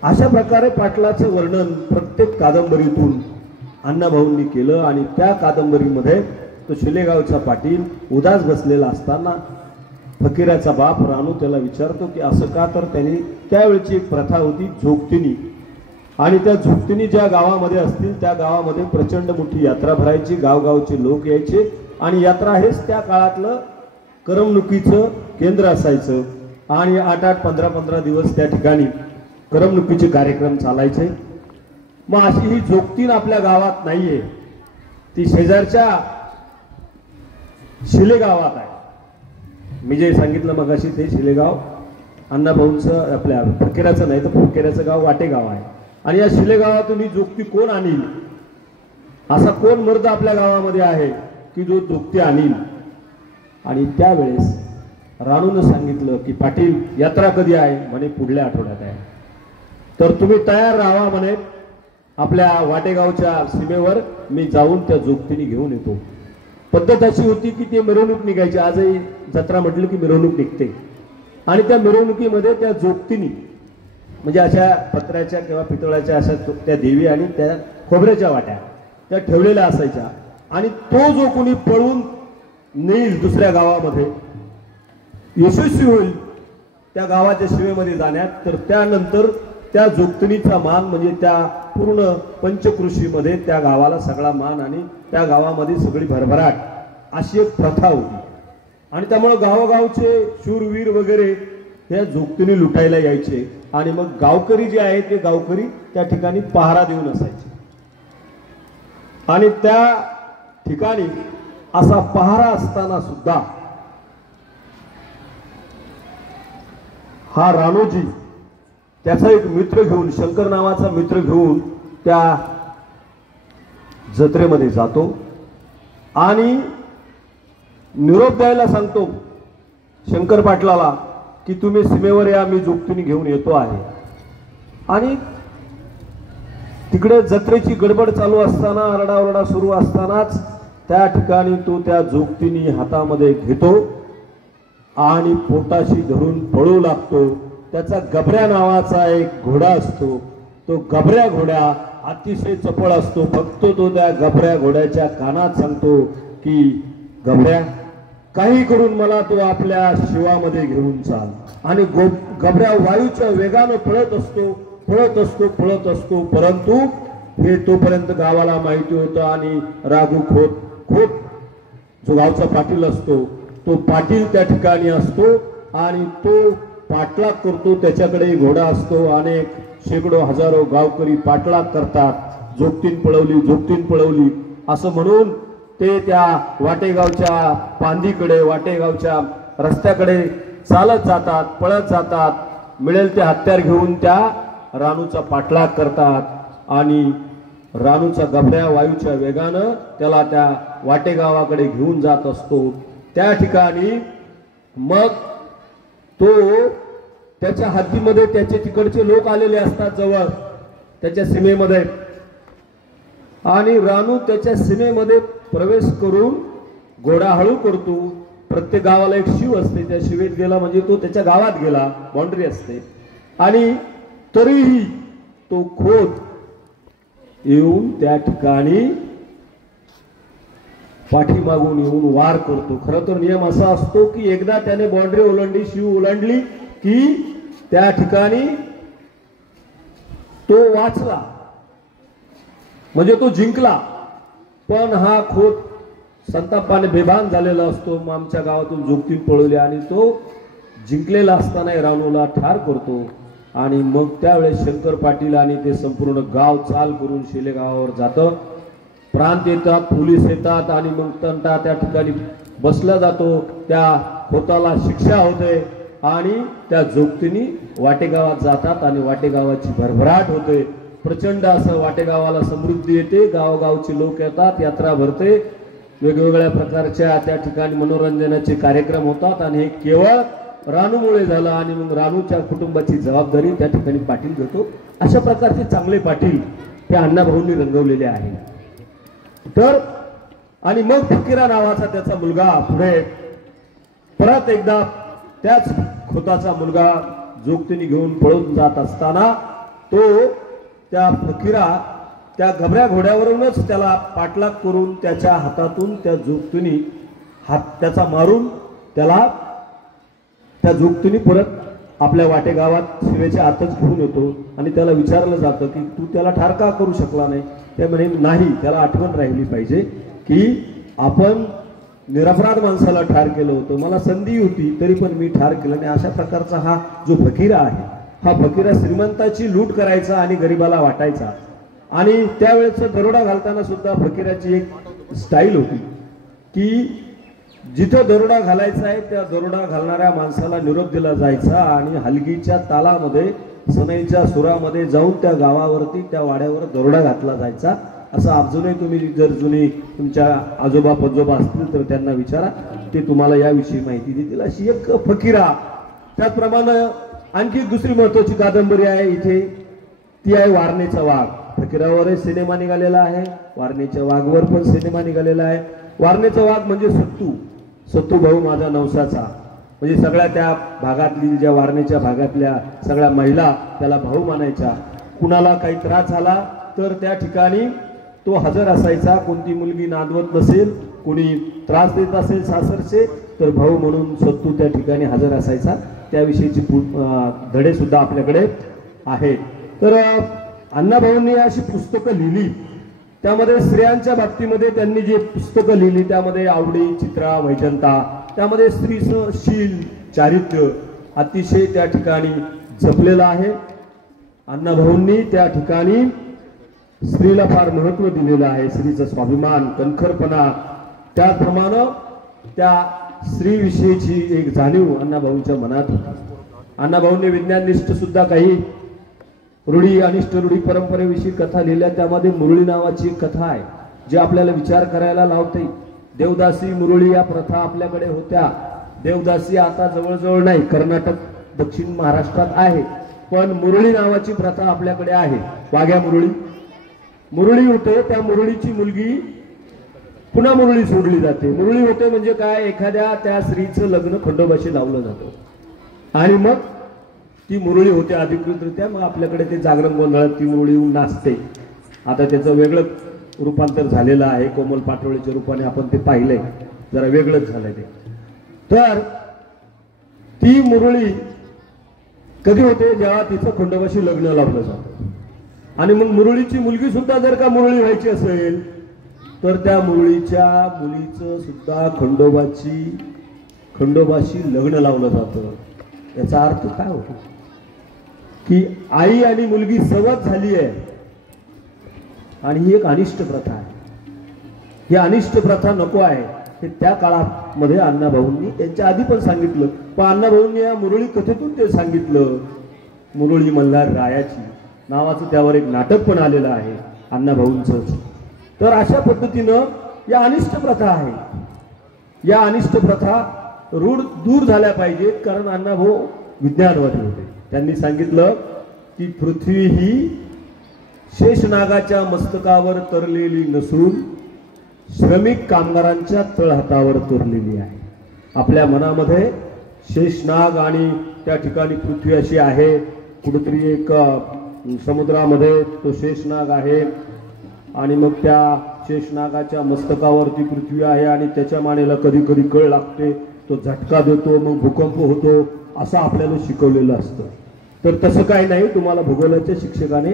अशा प्रकारे पाटलाचं वर्णन प्रत्येक कादंबरीतून अण्णाभाऊंनी केलं आणि त्या कादंबरीमध्ये तो शिलेगावचा पाटील उदास बसलेला असताना फकीराचा बाप रानू त्याला विचारतो की असं का, तर त्यांनी त्यावेळची एक प्रथा होती झोपतिनी, आणि त्या झोपतिनी ज्या गावामध्ये असतील त्या गावामध्ये प्रचंड मोठी यात्रा भरायची, गावगावचे लोक यायचे आणि यात्रा हेच त्या काळातलं करमणुकीचं केंद्र असायचं आणि 8-8, 15-15 दिवस त्या ठिकाणी करमणुकीचे कार्यक्रम चालायचे. मग अशी ही झोपतीन आपल्या गावात नाहीये, ती शेजारच्या शिलेगावात आहे. मी जे सांगितलं मगाशी ते शिलेगाव अण्णाभाऊंचं आपल्या फकीराचं नाही तर फकीराचं गाव वाटेगाव आहे. आणि या शिलेगावातून ही जोगती कोण आणील, असा कोण मर्द आपल्या गावामध्ये आहे की जो जोगती आणील. आणि त्यावेळेस राणूनं सांगितलं की पाटील यात्रा कधी आहे, म्हणे पुढल्या आठवड्यात आहे, तर तुम्ही तयार राहा म्हणे, आपल्या वाटेगावच्या सीमेवर मी जाऊन त्या जोगतीने घेऊन येतो. पद्धत अशी होती की ते मिरवणूक निघायची, आजही जत्रा म्हटलं की मिरवणूक निघते आणि त्या मिरवणुकीमध्ये त्या जोगतीनी म्हणजे अशा पत्र्याच्या किंवा पितळाच्या अशा त्या देवी आणि त्या खोबऱ्याच्या वाट्या त्या ठेवलेल्या असायच्या आणि तो जो कोणी पळून नेईल दुसऱ्या गावामध्ये यशस्वी होईल त्या गावाच्या शिवेमध्ये जाण्यात, तर त्यानंतर त्या जोगतिनीचा मान म्हणजे त्या पूर्ण पंचकृषीमध्ये त्या गावाला सगळा मान आणि त्या गावामध्ये सगळी भरभराट अशी एक प्रथा होती. आणि त्यामुळे गावोगावचे शूरवीर वगैरे त्या जोगतिनी लुटायला यायचे आणि मग गावकरी जे आहेत ते गावकरी त्या ठिकाणी पहारा देऊन असायचे. आणि त्या ठिकाणी असा पहारा असताना सुद्धा हा राणोजी त्याचा एक मित्र घेऊन, शंकर नावाचा मित्र घेऊन त्या जत्रेमध्ये जातो आणि निरोप द्यायला सांगतो शंकर पाटलाला की तुम्ही सीमेवर या, मी जोगतिनी घेऊन येतो आहे. आणि तिकडे जत्रेची गडबड चालू असताना, आरडाओरडा सुरू असतानाच त्या ठिकाणी तो त्या जोगतिनी हातामध्ये घेतो आणि पोटाशी धरून पळू लागतो. त्याचा गबऱ्या नावाचा एक घोडा असतो, तो गबऱ्या घोड्या अतिशय चपळ असतो. फक्त तो त्या गबऱ्या घोड्याच्या कानात सांगतो की गबऱ्या काही करून मला तो आपल्या शिवामध्ये घेऊन चाल. आणि गबऱ्या वायूच्या वेगानं पळत असतो, पळत असतो, पळत असतो. परंतु हे तोपर्यंत गावाला माहिती होतं आणि राघू खोत जो गावचा पाटील असतो तो पाटील त्या ठिकाणी असतो आणि तो पाठलाग करतो. त्याच्याकडे घोडा असतो. अनेक शेकडो हजारो गावकरी पाठलाग करतात, जोगतीन पळवली, जोगतीन पळवली असं म्हणून ते त्या वाटेगावच्या पांदीकडे, वाटेगावच्या रस्त्याकडे चालत जातात, पळत जातात. मिळेल ते हत्यार घेऊन त्या राणूचा पाठलाग करतात आणि राणूचा गबऱ्या वायूच्या वेगानं त्याला त्या वाटेगावाकडे घेऊन जात असतो. त्या ठिकाणी मग तो त्याच्या हद्दीमध्ये त्याचे तिकडचे लोक आलेले असतात जवळ त्याच्या सीमेमध्ये आणि राणू त्याच्या सीमेमध्ये प्रवेश करून घोडा हळू करतो. प्रत्येक गावाला एक शिव असते, त्या शिवेत गेला म्हणजे तो त्याच्या गावात गेला, बाउंड्री असते. आणि तरीही तो खोत येऊन त्या ठिकाणी पाठीमागून येऊन वार करतो. खरं तर नियम असा असतो की एकदा त्याने बाउंड्री ओलांडली, शिव ओलांडली की त्या ठिकाणी तो वाचला म्हणजे तो जिंकला. पण हा खोत संतापाने बेभान झालेला असतो. मग आमच्या गावातून जोगतीन पळवले आणि तो जिंकलेला असताना राणूला ठार करतो. आणि मग त्यावेळेस शंकर पाटील आणि ते संपूर्ण गाव चाल करून शिलेगावावर जातं. प्रांत येतात, पोलीस येतात आणि मग तंटा त्या ठिकाणी बसला जातो. त्या खोताला शिक्षा होते आणि त्या जोगतीने वाटेगावात जातात आणि वाटेगावाची भरभराट होते. प्रचंड असं वाटेगावाला समृद्धी येते. गावोगावचे लोक येतात, यात्रा भरते, वेगवेगळ्या प्रकारच्या त्या ठिकाणी मनोरंजनाचे कार्यक्रम होतात आणि हे केवळ रानूमुळे झालं. आणि मग रानूच्या कुटुंबाची जबाबदारी त्या ठिकाणी पाटील घेतो. अशा प्रकारचे चांगले पाटील त्या अण्णाभाऊंनी रंगवलेले आहे. तर आणि मग फकीरा नावाचा त्याचा मुलगा पुढे परत एकदा त्याच खोताचा मुलगा जोगतीने घेऊन पळून जात असताना तो त्या फकीरा त्या घबऱ्या घोड्यावरूनच त्याला पाठलाग करून त्याच्या हातातून त्या जोगतीने हात त्याचा मारून त्याला त्या जोगतीने परत आपल्या वाटेगावात शिवेच्या आतच घेऊन येतो. आणि त्याला विचारलं जातं की तू त्याला ठार का करू शकला नाही. ते म्हणे नाही, त्याला आठवण राहिली पाहिजे की आपण निरपराध माणसाला ठार केलं होतं, मला संधी होती तरी पण मी ठार केलं नाही. अशा प्रकारचा हा जो फकीरा आहे, हा फकीरा श्रीमंताची लूट करायचा आणि गरिबाला वाटायचा. आणि त्यावेळेस दरोडा घालताना सुद्धा फकीराची एक स्टाईल होती की जिथं दरोडा घालायचा आहे त्या दरोडा घालणाऱ्या माणसाला निरोप दिला जायचा आणि हलगीच्या तालामध्ये सनईच्या सुरामध्ये जाऊन त्या गावावरती त्या वाड्यावर दरोडा घातला जायचा. असं अजूनही तुम्ही जर जुनी तुमच्या आजोबा पजोबा असतील तर त्यांना विचारा, ते तुम्हाला याविषयी माहिती देतील. अशी एक फकीरा. त्याचप्रमाणे आणखी दुसरी महत्वाची कादंबरी आहे इथे, ती आहे वारणेचा वाघ. फकीरावर सिनेमा निघालेला आहे, वारणेच्या वाघवर पण सिनेमा निघालेला आहे. वारणेचा वाघ म्हणजे सत्तू भाऊ माझा नवसाचा, म्हणजे सगळ्या त्या भागातली ज्या वारणेच्या भागातल्या सगळ्या महिला त्याला भाऊ मानायच्या. कुणाला काही त्रास झाला तर त्या ठिकाणी तो हजर असायचा. कोणती मुलगी नांदवत नसेल, कोणी त्रास देत असेल सासरचे, तर भाऊ म्हणून सत्तू त्या ठिकाणी हजर असायचा. त्याविषयीची धडे सुद्धा आपल्याकडे आहेत. तर अण्णाभाऊंनी अशी पुस्तकं लिहिली, त्यामध्ये स्त्रियांच्या बाबतीमध्ये त्यांनी जे पुस्तकं लिहिली त्यामध्ये आवडी, चित्रा, वैजंता, त्यामध्ये स्त्रीचं शील, चारित्र्य अतिशय त्या ठिकाणी जपलेलं आहे. अण्णाभाऊंनी त्या ठिकाणी स्त्रीला फार महत्व दिलेलं आहे. स्त्रीचा स्वाभिमान, कणखरपणा, त्याचप्रमाणे त्या स्त्रीविषयीची एक जाणीव अण्णाभाऊंच्या मनात होती. अण्णाभाऊंनी विज्ञाननिष्ठ सुद्धा काही रूढी, अनिष्ट रूढी परंपरेविषयी कथा लिहिल्या. त्यामध्ये मुरळी नावाची एक कथा आहे जी आपल्याला विचार करायला लावते. देवदासी मुरळी या प्रथा आपल्याकडे होत्या. देवदासी आता जवळजवळ नाही, कर्नाटक, दक्षिण महाराष्ट्रात आहे, पण मुरळी नावाची प्रथा आपल्याकडे आहे. वाघ्या मुरळी होते, त्या मुरळीची मुलगी पुन्हा मुरळी सोडली जाते. मुरळी होते म्हणजे काय, एखाद्या त्या स्त्रीचं लग्न खंडोबाशी लावलं जातं आणि मग ती मुरळी होते अधिकृतरित्या. मग आपल्याकडे ते जागरण गोंधळात ती मुरळी येऊन नाचते. आता त्याचं वेगळं रूपांतर झालेलं आहे, कोमल पाटोळीच्या रूपाने आपण ते पाहिलंय, जरा वेगळंच झालंय ते. तर ती मुरळी कधी होते, जेव्हा तिचं खंडोबाशी लग्न लावलं जातं. आणि मग मुरळीची मुलगी सुद्धा जर का मुरळी व्हायची असेल तर त्या मुरळीच्या मुलीचं सुद्धा खंडोबाशी लग्न लावलं जातं. याचा अर्थ काय होतो की आई आणि मुलगी सवत झाली आहे आणि ही एक अनिष्ट प्रथा आहे. ही अनिष्ट प्रथा नको आहे हे त्या काळामध्ये अण्णाभाऊंनी त्यांच्या आधी पण सांगितलं. पण अण्णाभाऊंनी या मुरळी कथेतून ते सांगितलं. मुरळी मल्हार रायाची नावाचं त्यावर एक नाटक पण आलेलं आहे अण्णाभाऊंचं. तर अशा पद्धतीनं या अनिष्ट प्रथा आहे. या अनिष्ट प्रथा दूर झाल्या पाहिजेत. कारण अण्णाभाऊ विज्ञानवादी होते. त्यांनी सांगितलं की पृथ्वी ही शेषनागाच्या मस्तकावर तरलेली नसून श्रमिक कामगारांच्या तळहातावर तरलेली आहे. आपल्या मनामध्ये शेषनाग आणि त्या ठिकाणी पृथ्वी अशी आहे, कुठेतरी एक समुद्रामध्ये तो शेषनाग आहे आणि मग त्या शेषनागाच्या मस्तकावरती पृथ्वी आहे आणि त्याच्या मानेला कधी कधी कळ लागते, तो झटका देतो, मग भूकंप होतो, असं आपल्याला शिकवलेलं असतं. तर तसं काही नाही. तुम्हाला भूगोलाच्या शिक्षकाने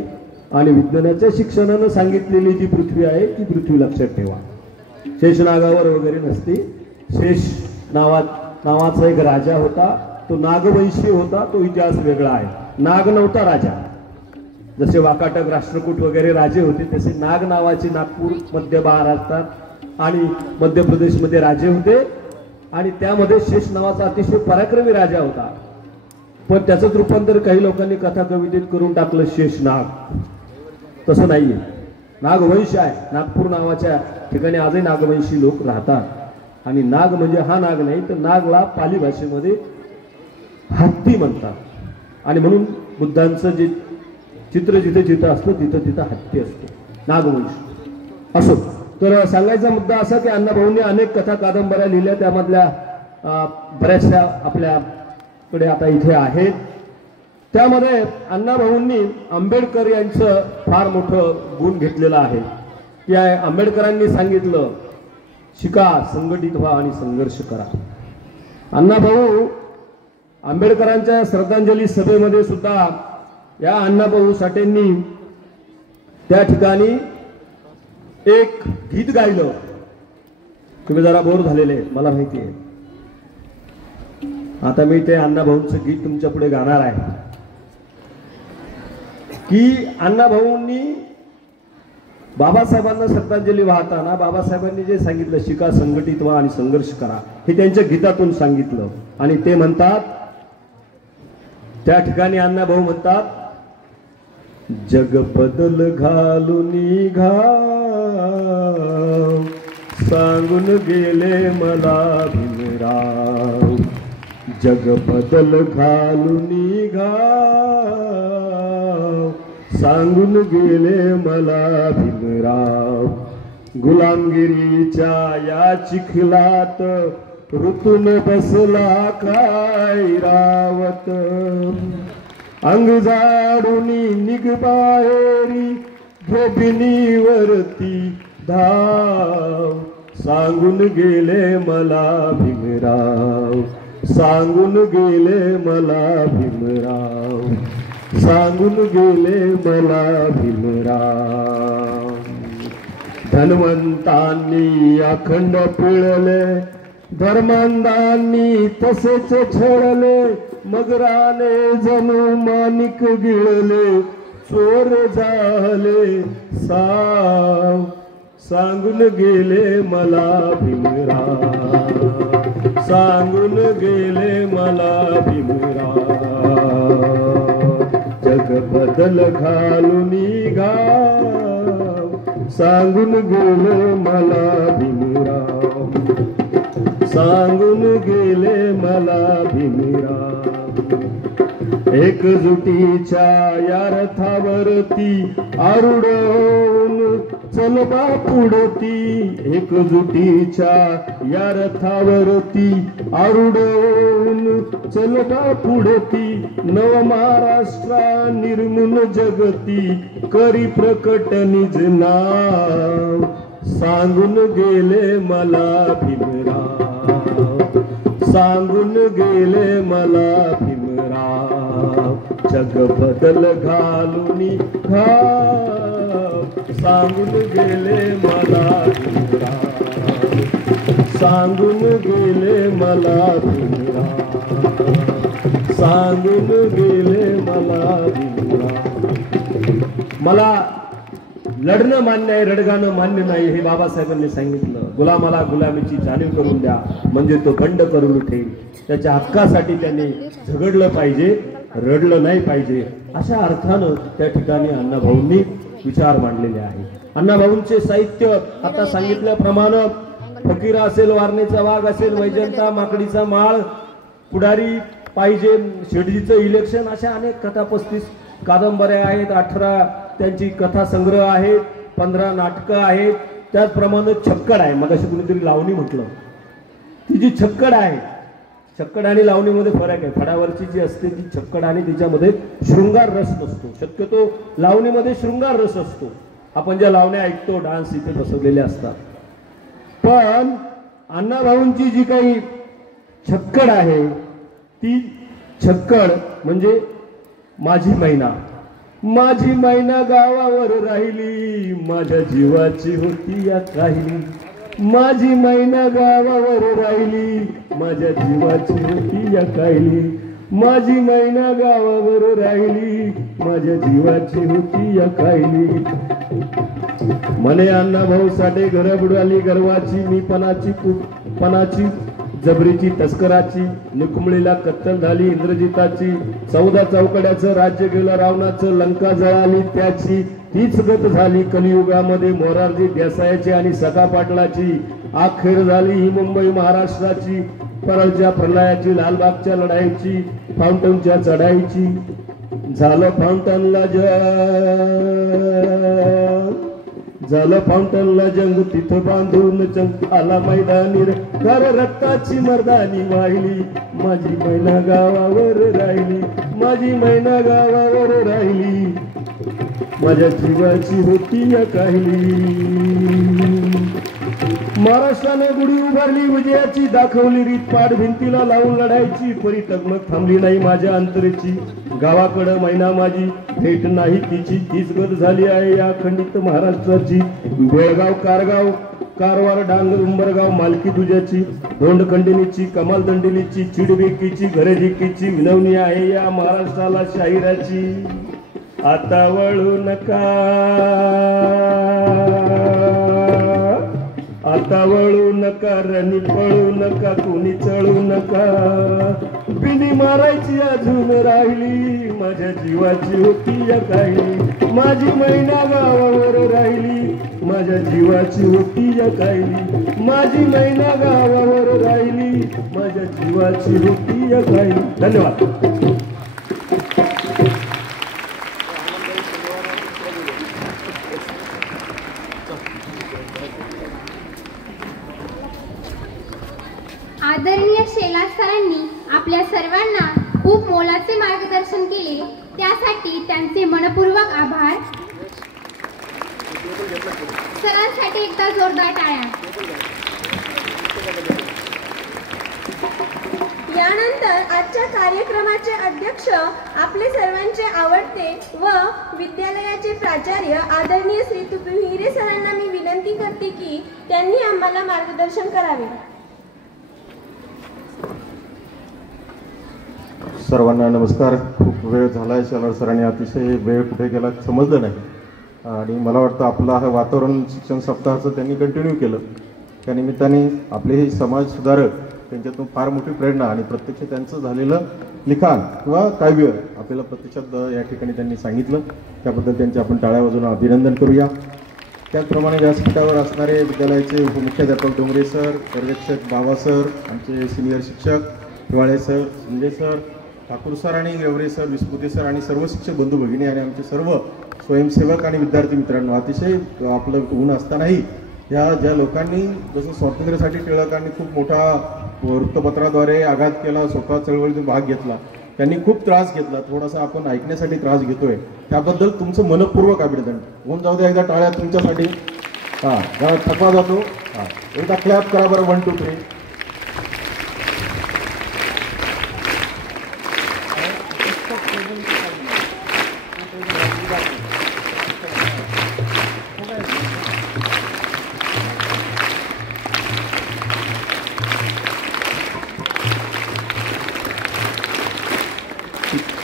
आणि विज्ञानाच्या शिक्षणानं सांगितलेली जी पृथ्वी आहे ती पृथ्वी लक्षात ठेवा. शेषनागावर वगैरे नसते. शेष नावाचा एक राजा होता, तो नागवंशी होता. तो इतिहास वेगळा आहे. नाग नव्हता राजा. जसे वाकाटक, राष्ट्रकूट वगैरे राजे होते तसे नाग नावाचे नागपूर, मध्य महाराष्ट्रात आणि मध्य प्रदेशमध्ये राजे होते. आणि त्यामध्ये शेष नावाचा अतिशय पराक्रमी राजा होता, पण त्याचंच रूपांतर काही लोकांनी कथा कवितेत करून टाकलं शेष नाग. तसं नाहीये. नागवंश आहे. नागपूर नावाच्या ठिकाणी आजही नागवंशी लोक राहतात. आणि नाग म्हणजे हा नाग नाही, तर नागला पाली भाषेमध्ये हत्ती म्हणतात. आणि म्हणून बुद्धांचं जे चित्र जिथे जिथं असतं तिथं तिथं हत्ती असतो. नागवंश असो. तर सांगायचा मुद्दा असा की अण्णाभाऊंनी अनेक कथा कादंबऱ्या लिहिल्या, त्यामधल्या बऱ्याचशा आपल्याकडे आता इथे आहेत. त्यामध्ये अण्णाभाऊंनी आंबेडकर यांचं फार मोठं गुण घेतलेलं आहे की आंबेडकरांनी सांगितलं शिका, संघटित व्हा आणि संघर्ष करा. अण्णाभाऊ आंबेडकरांच्या श्रद्धांजली सभेमध्ये सुद्धा या अण्णाभाऊ साठेंनी त्या ठिकाणी एक गीत गायलं. तुम्ही जरा बोर झालेले मला माहिती आहे. आता मी ते अण्णाभाऊंचं गीत तुमच्या पुढे गाणार आहे की अण्णाभाऊंनी बाबासाहेबांना श्रद्धांजली वाहताना बाबासाहेबांनी जे सांगितलं शिका, संघटित व्हा आणि संघर्ष करा, हे त्यांच्या गीतातून सांगितलं. आणि ते म्हणतात, त्या ठिकाणी अण्णाभाऊ म्हणतात, जग बदल घालून घाव सांगून गेले मला भीमराव. जग बदल घालून घाव सांगून गेले मला भीमराव. गुलामगिरीच्या या चिखलात ऋतून बसला काय रावत. अंग जाडून निघ बाहेरी धोबिनीवरती धाव. सांगून गेले मला भीमराव. सांगून गेले मला भीमराव. सांगून गेले मला भीमराव. धनवंतांनी अखंड पिळले, धर्मांधांनी तसेच छळले. मगराने जणू माणिक गिळले, चोर झाले साव. सांगून गेले मला भीमराव. सांगून गेले मला भीमराव. जग बदल घालून घाव सांगून गेले मला भीमराव. सांगून गेले मला भीमराव. एकजुटीच्या या रथावरती आरूढ होऊन चल बापुढती. एकजुटीच्या या रथावरती आरूढ होऊन चल बापुढती. नव महाराष्ट्रा निर्मून जगती करी प्रकट निज नाव. सांगून गेले मला भीमराव. सांगून गेले मला भीमराव. जग बदल घालून घाव सांगून गेले मला भीमराव. सांगून गेले मला भीमराव. सांगून गेले मला भीमराव. मला लढणं मान्य आहे, रडगाणं मान्य नाही, हे बाबासाहेबांनी सांगितलं. गुलामाला गुलामीची जाणीव करून द्या, म्हणजे तो बंड करून उठेल. त्याच्या हक्कासाठी त्यांनी झगडलं पाहिजे, रडलं नाही पाहिजे. अशा अर्थानं त्या ठिकाणी अण्णाभाऊंनी विचार मांडलेले आहे. अण्णाभाऊंचे साहित्य आता सांगितल्याप्रमाणे फकीरा असेल, वारणेचा वाघ असेल, वैजंता, माकडीचा माळ, पुढारी पाहिजे, शेडजीचं इलेक्शन, अशा अनेक कथा 35 कादंबऱ्या आहेत, 18 त्यांची कथा संग्रह आहेत, 15 नाटकं आहेत. त्याचप्रमाणे छक्कड आहे. मग अशी कुणीतरी लावणी म्हटलं, ती जी छक्कड आहे, छक्कड आणि लावणीमध्ये फरक आहे. फडावरची जी असते ती छक्कड आणि तिच्यामध्ये शृंगार रस नसतो. शक्यतो लावणीमध्ये शृंगार रस असतो. आपण ज्या लावण्या ऐकतो, डान्स इथे बसवलेले असतात. पण अण्णाभाऊंची जी काही छक्कड आहे ती छक्कड म्हणजे माझी मैना. माझी मैना गावावर राहिली, माझ्या जीवाची होती या काहिली. माझी मैना गावावर राहिली, माझ्या जीवाची होती या काहिली. माझी मैना गावावर राहिली, माझ्या जीवाची होती या काहिली. म्हणे अण्णाभाऊ साठे घर बुडाली गर्वाची, मी पणाची जबरीची तस्कराची, निकुंबळीला कत्तल झाली इंद्रजिताची, 14 चौकड्याचं राज्य गेलं रावणाचं, लंका जळाली त्याची, हीच गत झाली कलियुगामध्ये मोरारजी देसाईची आणि सखा पाटलाची, अखेर झाली ही मुंबई महाराष्ट्राची, परळच्या प्रलयाची, लालबागच्या लढाईची, फाउंटनच्या चढाईची, झालं फाउंटनला जंग तिथं बांधून चंग आला मैदानी कर रक्ताची मर्दानी वाहिली, माझी मैना गावावर राहिली, माझी मैना गावावर राहिली, माझ्या जीवाची होती या काहिली. महाराष्ट्राने गुढी उभारली विजयाची, दाखवली रीत पाठ भिंतीला लावून लढायची, परी टगमग थांबली नाही माझ्या अंतरेची, गावाकडं मैना माझी भेट नाही तिची, तीच गत झाली आहे या खंडित महाराष्ट्राची. बेळगाव कारगाव कारवार डांगर उंबरगाव मालकी तुझ्याची, धोंडखंडिनीची कमाल दंडिलीची, चिडबेकीची घरेजिकीची विनवणी आहे या महाराष्ट्राला शाहिराची. आता वळू नका, आता वळू नका, रणी पळू नका, कुणी चळू नका, बिनी मारायची अजून राहिली, माझ्या जीवाची होती या काही, माझी मैना गावावर राहिली, माझ्या जीवाची होती या काही, माझी मैना गावावर राहिली, माझ्या जीवाची होती या काही. धन्यवाद. आदरणीय शेलार सरांनी आपल्या सर्वांना खूप मोलाचे मार्गदर्शन केले, त्यासाठी त्यांचे मनपूर्वक आभार. सरांसाठी एकदा जोरदार टाळ्या. यानंतर आजच्या कार्यक्रमाचे अध्यक्ष आपले सर्वांचे आवडते व विद्यालयाचे प्राचार्य आदरणीय श्री तुपी हिरे सरांना मी विनंती करते की त्यांनी आम्हाला मार्गदर्शन करावे. सर्वांना नमस्कार. खूप वेळ झाला शेलार सरांनी अतिशय वेळ कुठे गेला समजलं नाही, आणि मला वाटतं आपला हा वातावरण शिक्षण सप्ताहाचं त्यांनी कंटिन्यू केलं. त्यानिमित्ताने आपले हे समाज सुधारक त्यांच्यातून फार मोठी प्रेरणा आणि प्रत्यक्ष त्यांचं झालेलं लिखाण किंवा काव्य आपल्याला प्रत्यक्षात या ठिकाणी त्यांनी सांगितलं, त्याबद्दल त्यांचे आपण टाळ्या वाजवून अभिनंदन करूया. त्याचप्रमाणे व्यासपीठावर असणारे विद्यालयाचे उपमुख्याध्यापक डोंगरे सर, पर्यवेक्षक बाबा सर, आमचे सिनियर शिक्षक Hiwale sir, Sanjay sir, Thakur sir आणि गेवरे सर, विस्पुते सर आणि सर्व शिक्षक बंधू भगिनी आणि आमचे सर्व स्वयंसेवक आणि विद्यार्थी मित्रांनो, अतिशय आपलं ऊन असतानाही या ज्या लोकांनी जसं स्वातंत्र्यासाठी टिळकांनी खूप मोठा वृत्तपत्राद्वारे आघात केला, स्वतः चळवळीतून भाग घेतला, त्यांनी खूप त्रास घेतला, थोडासा आपण ऐकण्यासाठी त्रास घेतोय, त्याबद्दल तुमचं मनपूर्वक अभिनंदन. होऊन जाऊ द्या एकदा टाळ्या तुमच्यासाठी. हां, जरा थकवा जातो. हां, एकदा क्लॅप करा बरं. 1 2 3.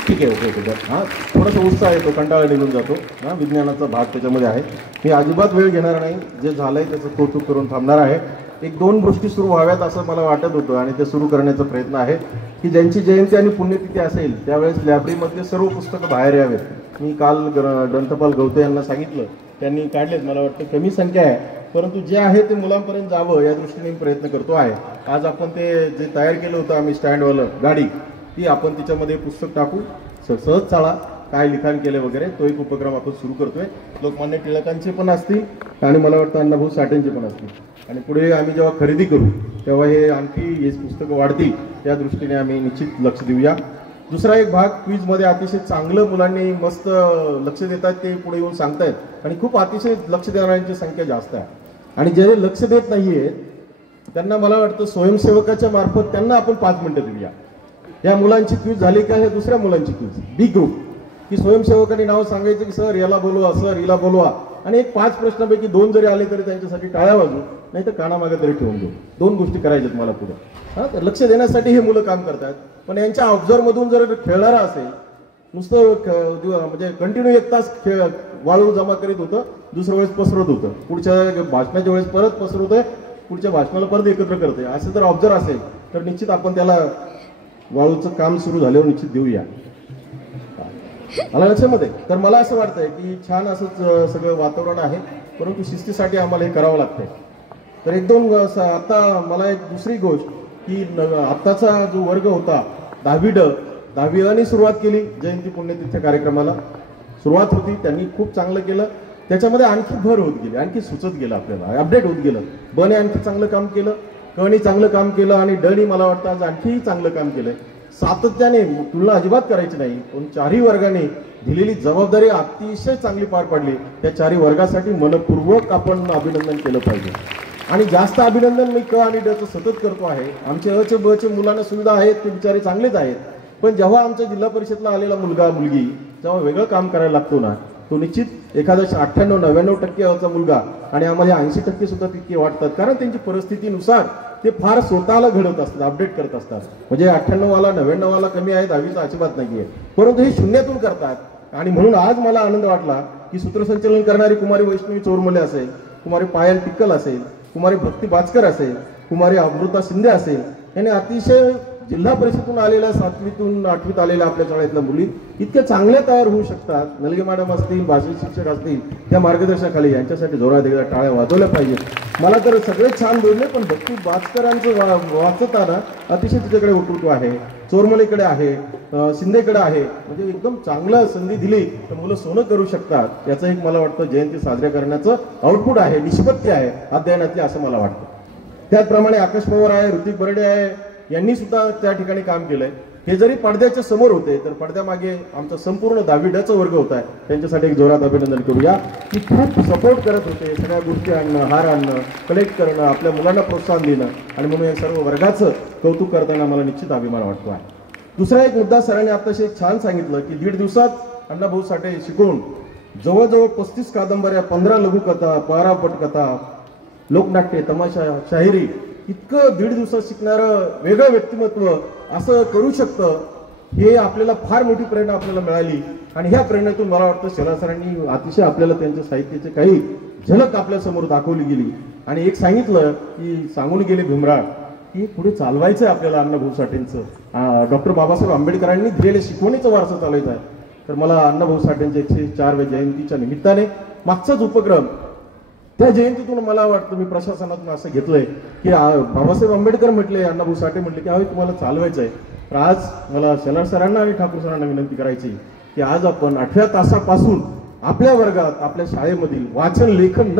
ठीक आहे, ओके. हां, थोडासा उत्साह येतो, कंटाळा निघून जातो. हां, विज्ञानाचा भाग त्याच्यामध्ये आहे. मी अजिबात वेळ घेणार नाही, जे झालंय त्याचं कौतुक करून थांबणार आहे. 1-2 गोष्टी सुरू व्हाव्यात असं मला वाटत होतं आणि ते सुरू करण्याचा प्रयत्न आहे की ज्यांची जयंती आणि पुण्यतिथी असेल त्यावेळेस लायब्ररीमधले सर्व पुस्तकं बाहेर यावेत. मी काल ग्रंथपाल गवते यांना सांगितलं, त्यांनी काढलेत. मला वाटतं कमी संख्या आहे, परंतु जे आहे ते मुलांपर्यंत जावं या दृष्टीने प्रयत्न करतो आहे. आज आपण ते जे तयार केलं होतं आम्ही स्टँडवालं गाडी, ती आपण तिच्यामध्ये पुस्तक टाकू, सहज चाळा, काय लिखाण केले वगैरे, तो एक उपक्रम आपण सुरू करतोय. लोकमान्य टिळकांचे पण असतील आणि मला वाटतं अण्णाभाऊ साठेंचे पण असतील, आणि पुढे आम्ही जेव्हा खरेदी करू तेव्हा हे आणखी हे पुस्तकं वाढतील, त्या दृष्टीने आम्ही निश्चित लक्ष देऊया. दुसरा एक भाग, क्विजमध्ये अतिशय चांगलं मुलांनी मस्त लक्ष देतात, ते पुढे येऊन सांगतायत आणि खूप अतिशय लक्ष देणाऱ्यांची संख्या जास्त आहे. आणि जे लक्ष देत नाही आहेत त्यांना मला वाटतं स्वयंसेवकाच्या मार्फत त्यांना आपण 5 मिनिटं देऊया. या मुलांची क्विज झाली का हे दुसऱ्या मुलांची क्विज, बी ग्रुप, की स्वयंसेवकांनी नाव सांगायचं की सर याला बोलवा, सर हिला बोलवा, आणि एक 5 प्रश्नापैकी 2 जरी आले तरी त्यांच्यासाठी टाळ्या वाजू, नाही तर कानामागे तरी ठेवून देऊ. 2 गोष्टी करायच्यात मला पुढे. हां, तर लक्ष देण्यासाठी हे मुलं काम करतात. पण यांच्या ऑब्झर्वमधून जर खेळणारा असेल, नुसतं म्हणजे कंटिन्यू 1 तास वाळू जमा करीत होतं, दुसऱ्या वेळेस पसरत होतं, पुढच्या भाषणाच्या वेळेस परत पसरवतंय, पुढच्या भाषणाला परत एकत्र करते, असं जर ऑब्झर्व असेल तर निश्चित आपण त्याला वाळूचं काम सुरू झाल्यावर निश्चित देऊया. आला लक्षामध्ये. तर मला असं वाटतंय की छान असंच सगळं वातावरण आहे, परंतु शिस्तीसाठी आम्हाला हे करावं लागतंय. तर एक दोन आता मला एक दुसरी गोष्ट की आत्ताचा जो वर्ग होता 10वी सुरुवात केली जयंती पुण्यतिथी कार्यक्रमाला सुरुवात होती. त्यांनी खूप चांगलं केलं. त्याच्यामध्ये आणखी भर होत गेली, आणखी सुचत गेलं, आपल्याला अपडेट होत गेलं. बने आणखी चांगलं काम केलं, कणी चांगलं काम केलं आणि डनी मला वाटतं आज आणखी चांगलं काम केलंय. सातत्याने तुलना अजिबात करायची नाही, पण चारही वर्गाने दिलेली जबाबदारी अतिशय चांगली पार पाडली. त्या चारही वर्गासाठी मनपूर्वक आपण अभिनंदन केलं पाहिजे. आणि जास्त अभिनंदन मी क आणि ड चं सतत करतो आहे. आमचे अ चे ब चे मुलांना सुविधा आहेत, ते बिचारे चांगलेच आहेत. पण जेव्हा आमच्या जिल्हा परिषदला आलेला मुलगा मुलगी जेव्हा वेगळं काम करायला लागतो ना, तो निश्चित एखादा 98-99% चा मुलगा आणि आम्हाला 80% सुद्धा तितके वाटतात. कारण त्यांची परिस्थितीनुसार ते फार स्वतःला घडवत असतात, अपडेट करत असतात. म्हणजे 98वाला 99वाला कमी आहे, 10वीचा अजिबात नाहीये, परंतु हे शून्यातून करतात. आणि म्हणून आज मला आनंद वाटला की सूत्रसंचालन करणारी कुमारी वैष्णवी चोरमले असेल, कुमारी पायल टिक्कल असेल, कुमारी भक्ती बाचकर असेल, कुमारी अमृता शिंदे असेल, यांनी अतिशय जिल्हा परिषदेतून आलेल्या 7वीतून 8वीत आलेल्या आपल्या शाळेतल्या मुली इतक्या चांगल्या तयार होऊ शकतात. नलगे मॅडम असतील, भाषण शिक्षक असतील, त्या मार्गदर्शनाखाली यांच्यासाठी जोरात एकदा टाळ्या वाजवल्या पाहिजेत. मला तर सगळे छान बोलले, पण भक्ती बाचकरांचं वाचताना अतिशय तिच्याकडे वक्तृत्व आहे, चोरमलेकडे आहे, शिंदेकडे आहे. म्हणजे एकदम चांगलं संधी दिली तर मुलं सोनं करू शकतात. याचं एक मला वाटतं जयंती साजऱ्या करण्याचं आउटपुट आहे, निष्पत्ती आहे अध्ययनातली, असं मला वाटतं. त्याचप्रमाणे आकाश पवार आहे, ऋतिक बर्डे आहे, यांनी सुद्धा त्या ठिकाणी काम केलंय. हे जरी पडद्याच्या समोर होते तर पडद्यामागे आमचा संपूर्ण 10वी चा वर्ग होता. त्यांच्यासाठी एक जोरात अभिनंदन करूया की खूप सपोर्ट करत होते. सगळ्या गोष्टी आणणं, हार आणणं, कलेक्ट करणं, आपल्या मुलांना प्रोत्साहन देणं आणि म्हणून या सर्व वर्गाचं कौतुक करताना मला निश्चित अभिमान वाटतो आहे. दुसरा एक मुद्दा सरांनी आताशी छान सांगितलं की 1.5 दिवसात अण्णाभाऊ साठे शिकवून जवळजवळ 35 कादंबऱ्या, 15 लघुकथा, 12 पटकथा, लोकनाट्य, तमाशा, शाहिरी, इतकं 1.5 दिवसात शिकणारं वेगळं व्यक्तिमत्व असं करू शकतं, हे आपल्याला फार मोठी प्रेरणा आपल्याला मिळाली. आणि ह्या प्रेरणेतून मला वाटतं शेलार सरांनी अतिशय आपल्याला त्यांच्या साहित्याचे काही झलक आपल्या समोर दाखवली गेली. आणि एक सांगितलं की सांगून गेले भीमराव की पुढे चालवायचं आहे आपल्याला अण्णाभाऊ साठेंचं, डॉक्टर बाबासाहेब आंबेडकरांनी दिलेल्या शिकवणीचं वारसा चालवायचा आहे. तर मला अण्णाभाऊ साठेंच्या 104व्या जयंतीच्या निमित्ताने मागचाच उपक्रम त्या जयंतीतून मला वाटतं मी प्रशासनातून असं घेतलंय की बाबासाहेब आंबेडकर म्हटले, अण्णाभाऊ साठे म्हटले की हवे तुम्हाला चालवायचं आहे. तर आज मला शेलार सरांना आणि ठाकूर सरांना विनंती करायची की आज आपण 8व्या तासापासून आपल्या वर्गात, आपल्या शाळेमधील वाचन लेखन न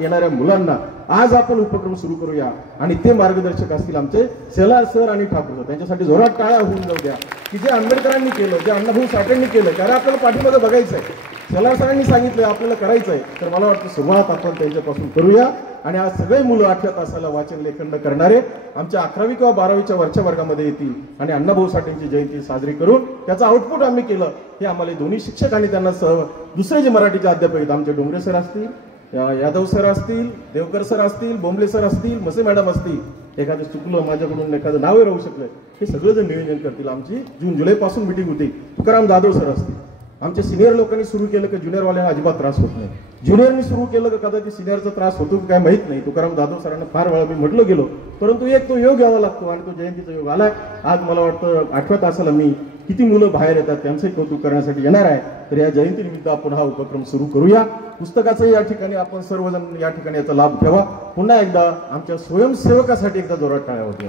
येणाऱ्या मुलांना आज आपण उपक्रम सुरू करूया. आणि ते मार्गदर्शक असतील आमचे शेलार सर आणि ठाकूर सर. त्यांच्यासाठी जोरात टाळ्या होऊन जाऊ द्या की जे आंबेडकरांनी केलं, जे अण्णाभाऊ साठेंनी केलं, कारण आपल्याला पाठीमध्ये बघायचं आहे. शेलार सरांनी सांगितलं आपल्याला करायचं आहे. तर मला वाटतं सुरुवात आपण त्यांच्यापासून करूया. आणि आज सगळे मुलं 8व्या तासाला वाचन लेखन करणारे आमच्या 11वी किंवा 12वीच्या वरच्या वर्गामध्ये येतील आणि अण्णाभाऊ साठेंची जयंती साजरी करून त्याचं आउटपुट आम्ही केलं. हे आम्हाला दोन्ही शिक्षक आणि त्यांना दुसरे जे मराठीचे अध्यापक आहेत, आमचे डोंगरे सर असतील, यादव सर असतील, देवकर सर असतील, बोंबले सर असतील, मसे मॅडम असतील, एखादं चुकलं माझ्याकडून एखादं नावे राहू शकलं, हे सगळं जण नियोजन करतील. आमची जून-जुलै पासून मिटिंग होती. तुकाराम जाधव सर असतील. आमच्या सिनियर लोकांनी सुरू केलं की ज्युनियरवाल्यांना अजिबात त्रास होत नाही. ज्युनियरनी सुरू केलं की कदाचित सिनियरचा त्रास होतो की काय माहित नाही. तुकाराम जाधव सरांना फार वेळा मी म्हटलं गेलो, परंतु एक तो योग घ्यावा लागतो आणि तो जयंतीचा योग आलाय. आज मला वाटतं 8व्या तासाला मी किती मुलं बाहेर येतात त्यांचंही कौतुक करण्यासाठी येणार आहे. तर या जयंतीनिमित्त आपण हा उपक्रम सुरू करूया. पुस्तकाचंही या ठिकाणी आपण सर्वजण या ठिकाणी याचा लाभ घ्यावा. पुन्हा एकदा आमच्या स्वयंसेवकासाठी एकदा जोरात टाळ्या होत्या.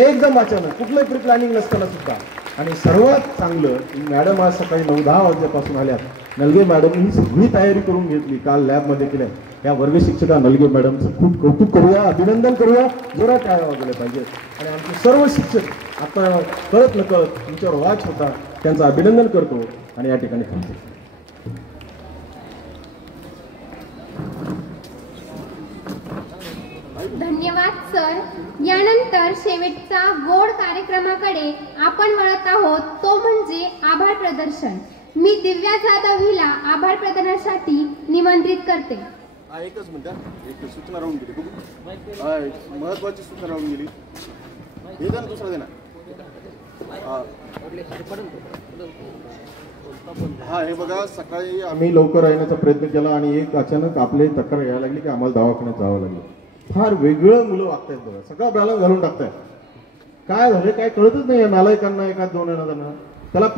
एकदम अचानक कुठलंही प्री प्लॅनिंग नसताना सुद्धा. आणि सर्वात चांगलं मॅडम आज सकाळी 9-10 वाजल्यापासून आल्यात. नलगे मॅडमनी ही सगळी तयारी करून घेतली, काल लॅबमध्ये केल्या. या वर्ग शिक्षिका नलगे मॅडमचं खूप कौतुक करूया, अभिनंदन करूया, जोरात टाळ्या वाजवल्या पाहिजेत. आणि आमचे सर्व शिक्षक आता कळत नकळत तुमच्यावर वाच होता, त्यांचं अभिनंदन करतो आणि या ठिकाणी थांबतो. धन्यवाद सर. यानंतर शेवटचा गोड कार्यक्रमाकडे आपण वळत आहोत, तो म्हणजे आभार प्रदर्शन. मी दिव्या जाधव हिला आभार प्रदर्शनासाठी निमंत्रित करते. एकच मिनिट, एक सूचना राहून गेली, महत्वाची सूचना राहून गेली. हे ना दुसरा दे ना. हा, हे बघा, सकाळी आम्ही लवकर येण्याचा प्रयत्न केला आणि एक अचानक आपले तक्रार यायला लागली की आम्हाला दवाखान्यात जावं लागलं. फार वेगळं मुलं वागतायत बघा, सगळा बॅलन्स घालून टाकतायत. काय झालं काय कळतच नाही नालायकांना एका दोन जणांना त्याला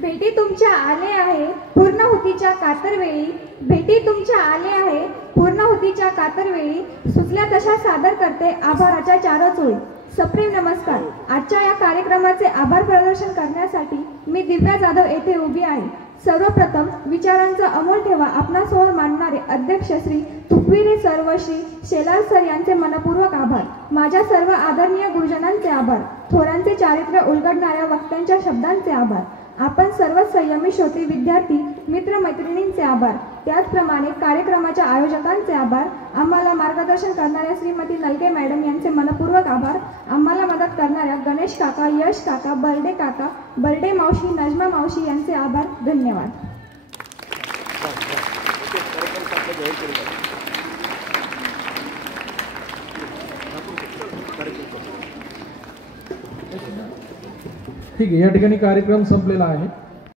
भेटी तुमच्या आले आहे पूर्णहुतीच्या कातरवेळी, भेटी तुमच्या आले आहे पूर्णहुतीच्या कातरवेळी, सुचल्या तशा सादर करते आभाराच्या चारच ओळी. सप्रेम नमस्कार. आजच्या या कार्यक्रमाचे आभार प्रदर्शन करण्यासाठी मी दिव्या जाधव येथे उभी आहे. सर्वप्रथम विचारांचा अमोल ठेवा आपणासमोर मांडणारे अध्यक्ष श्री तुकविरे सर व श्री शेलार सर यांचे मनपूर्वक आभार. माझ्या सर्व आदरणीय गुरुजनांचे आभार. थोरांचे चारित्र्य उलगडणाऱ्या वक्त्यांच्या शब्दांचे आभार. आपण सर्व संयमी श्रोते विद्यार्थी मित्रमैत्रिणींचे आभार. त्याचप्रमाणे कार्यक्रमाच्या आयोजकांचे आभार. आम्हाला मार्गदर्शन करणाऱ्या श्रीमती नलके मॅडम यांचे मनपूर्वक आभार. आम्हाला मदत करणाऱ्या गणेश काका, यश काका, बर्डे काका, बर्डे मावशी, नजमा मावशी यांचे आभार. धन्यवाद. ठीक आहे, या ठिकाणी कार्यक्रम संपलेला आहे.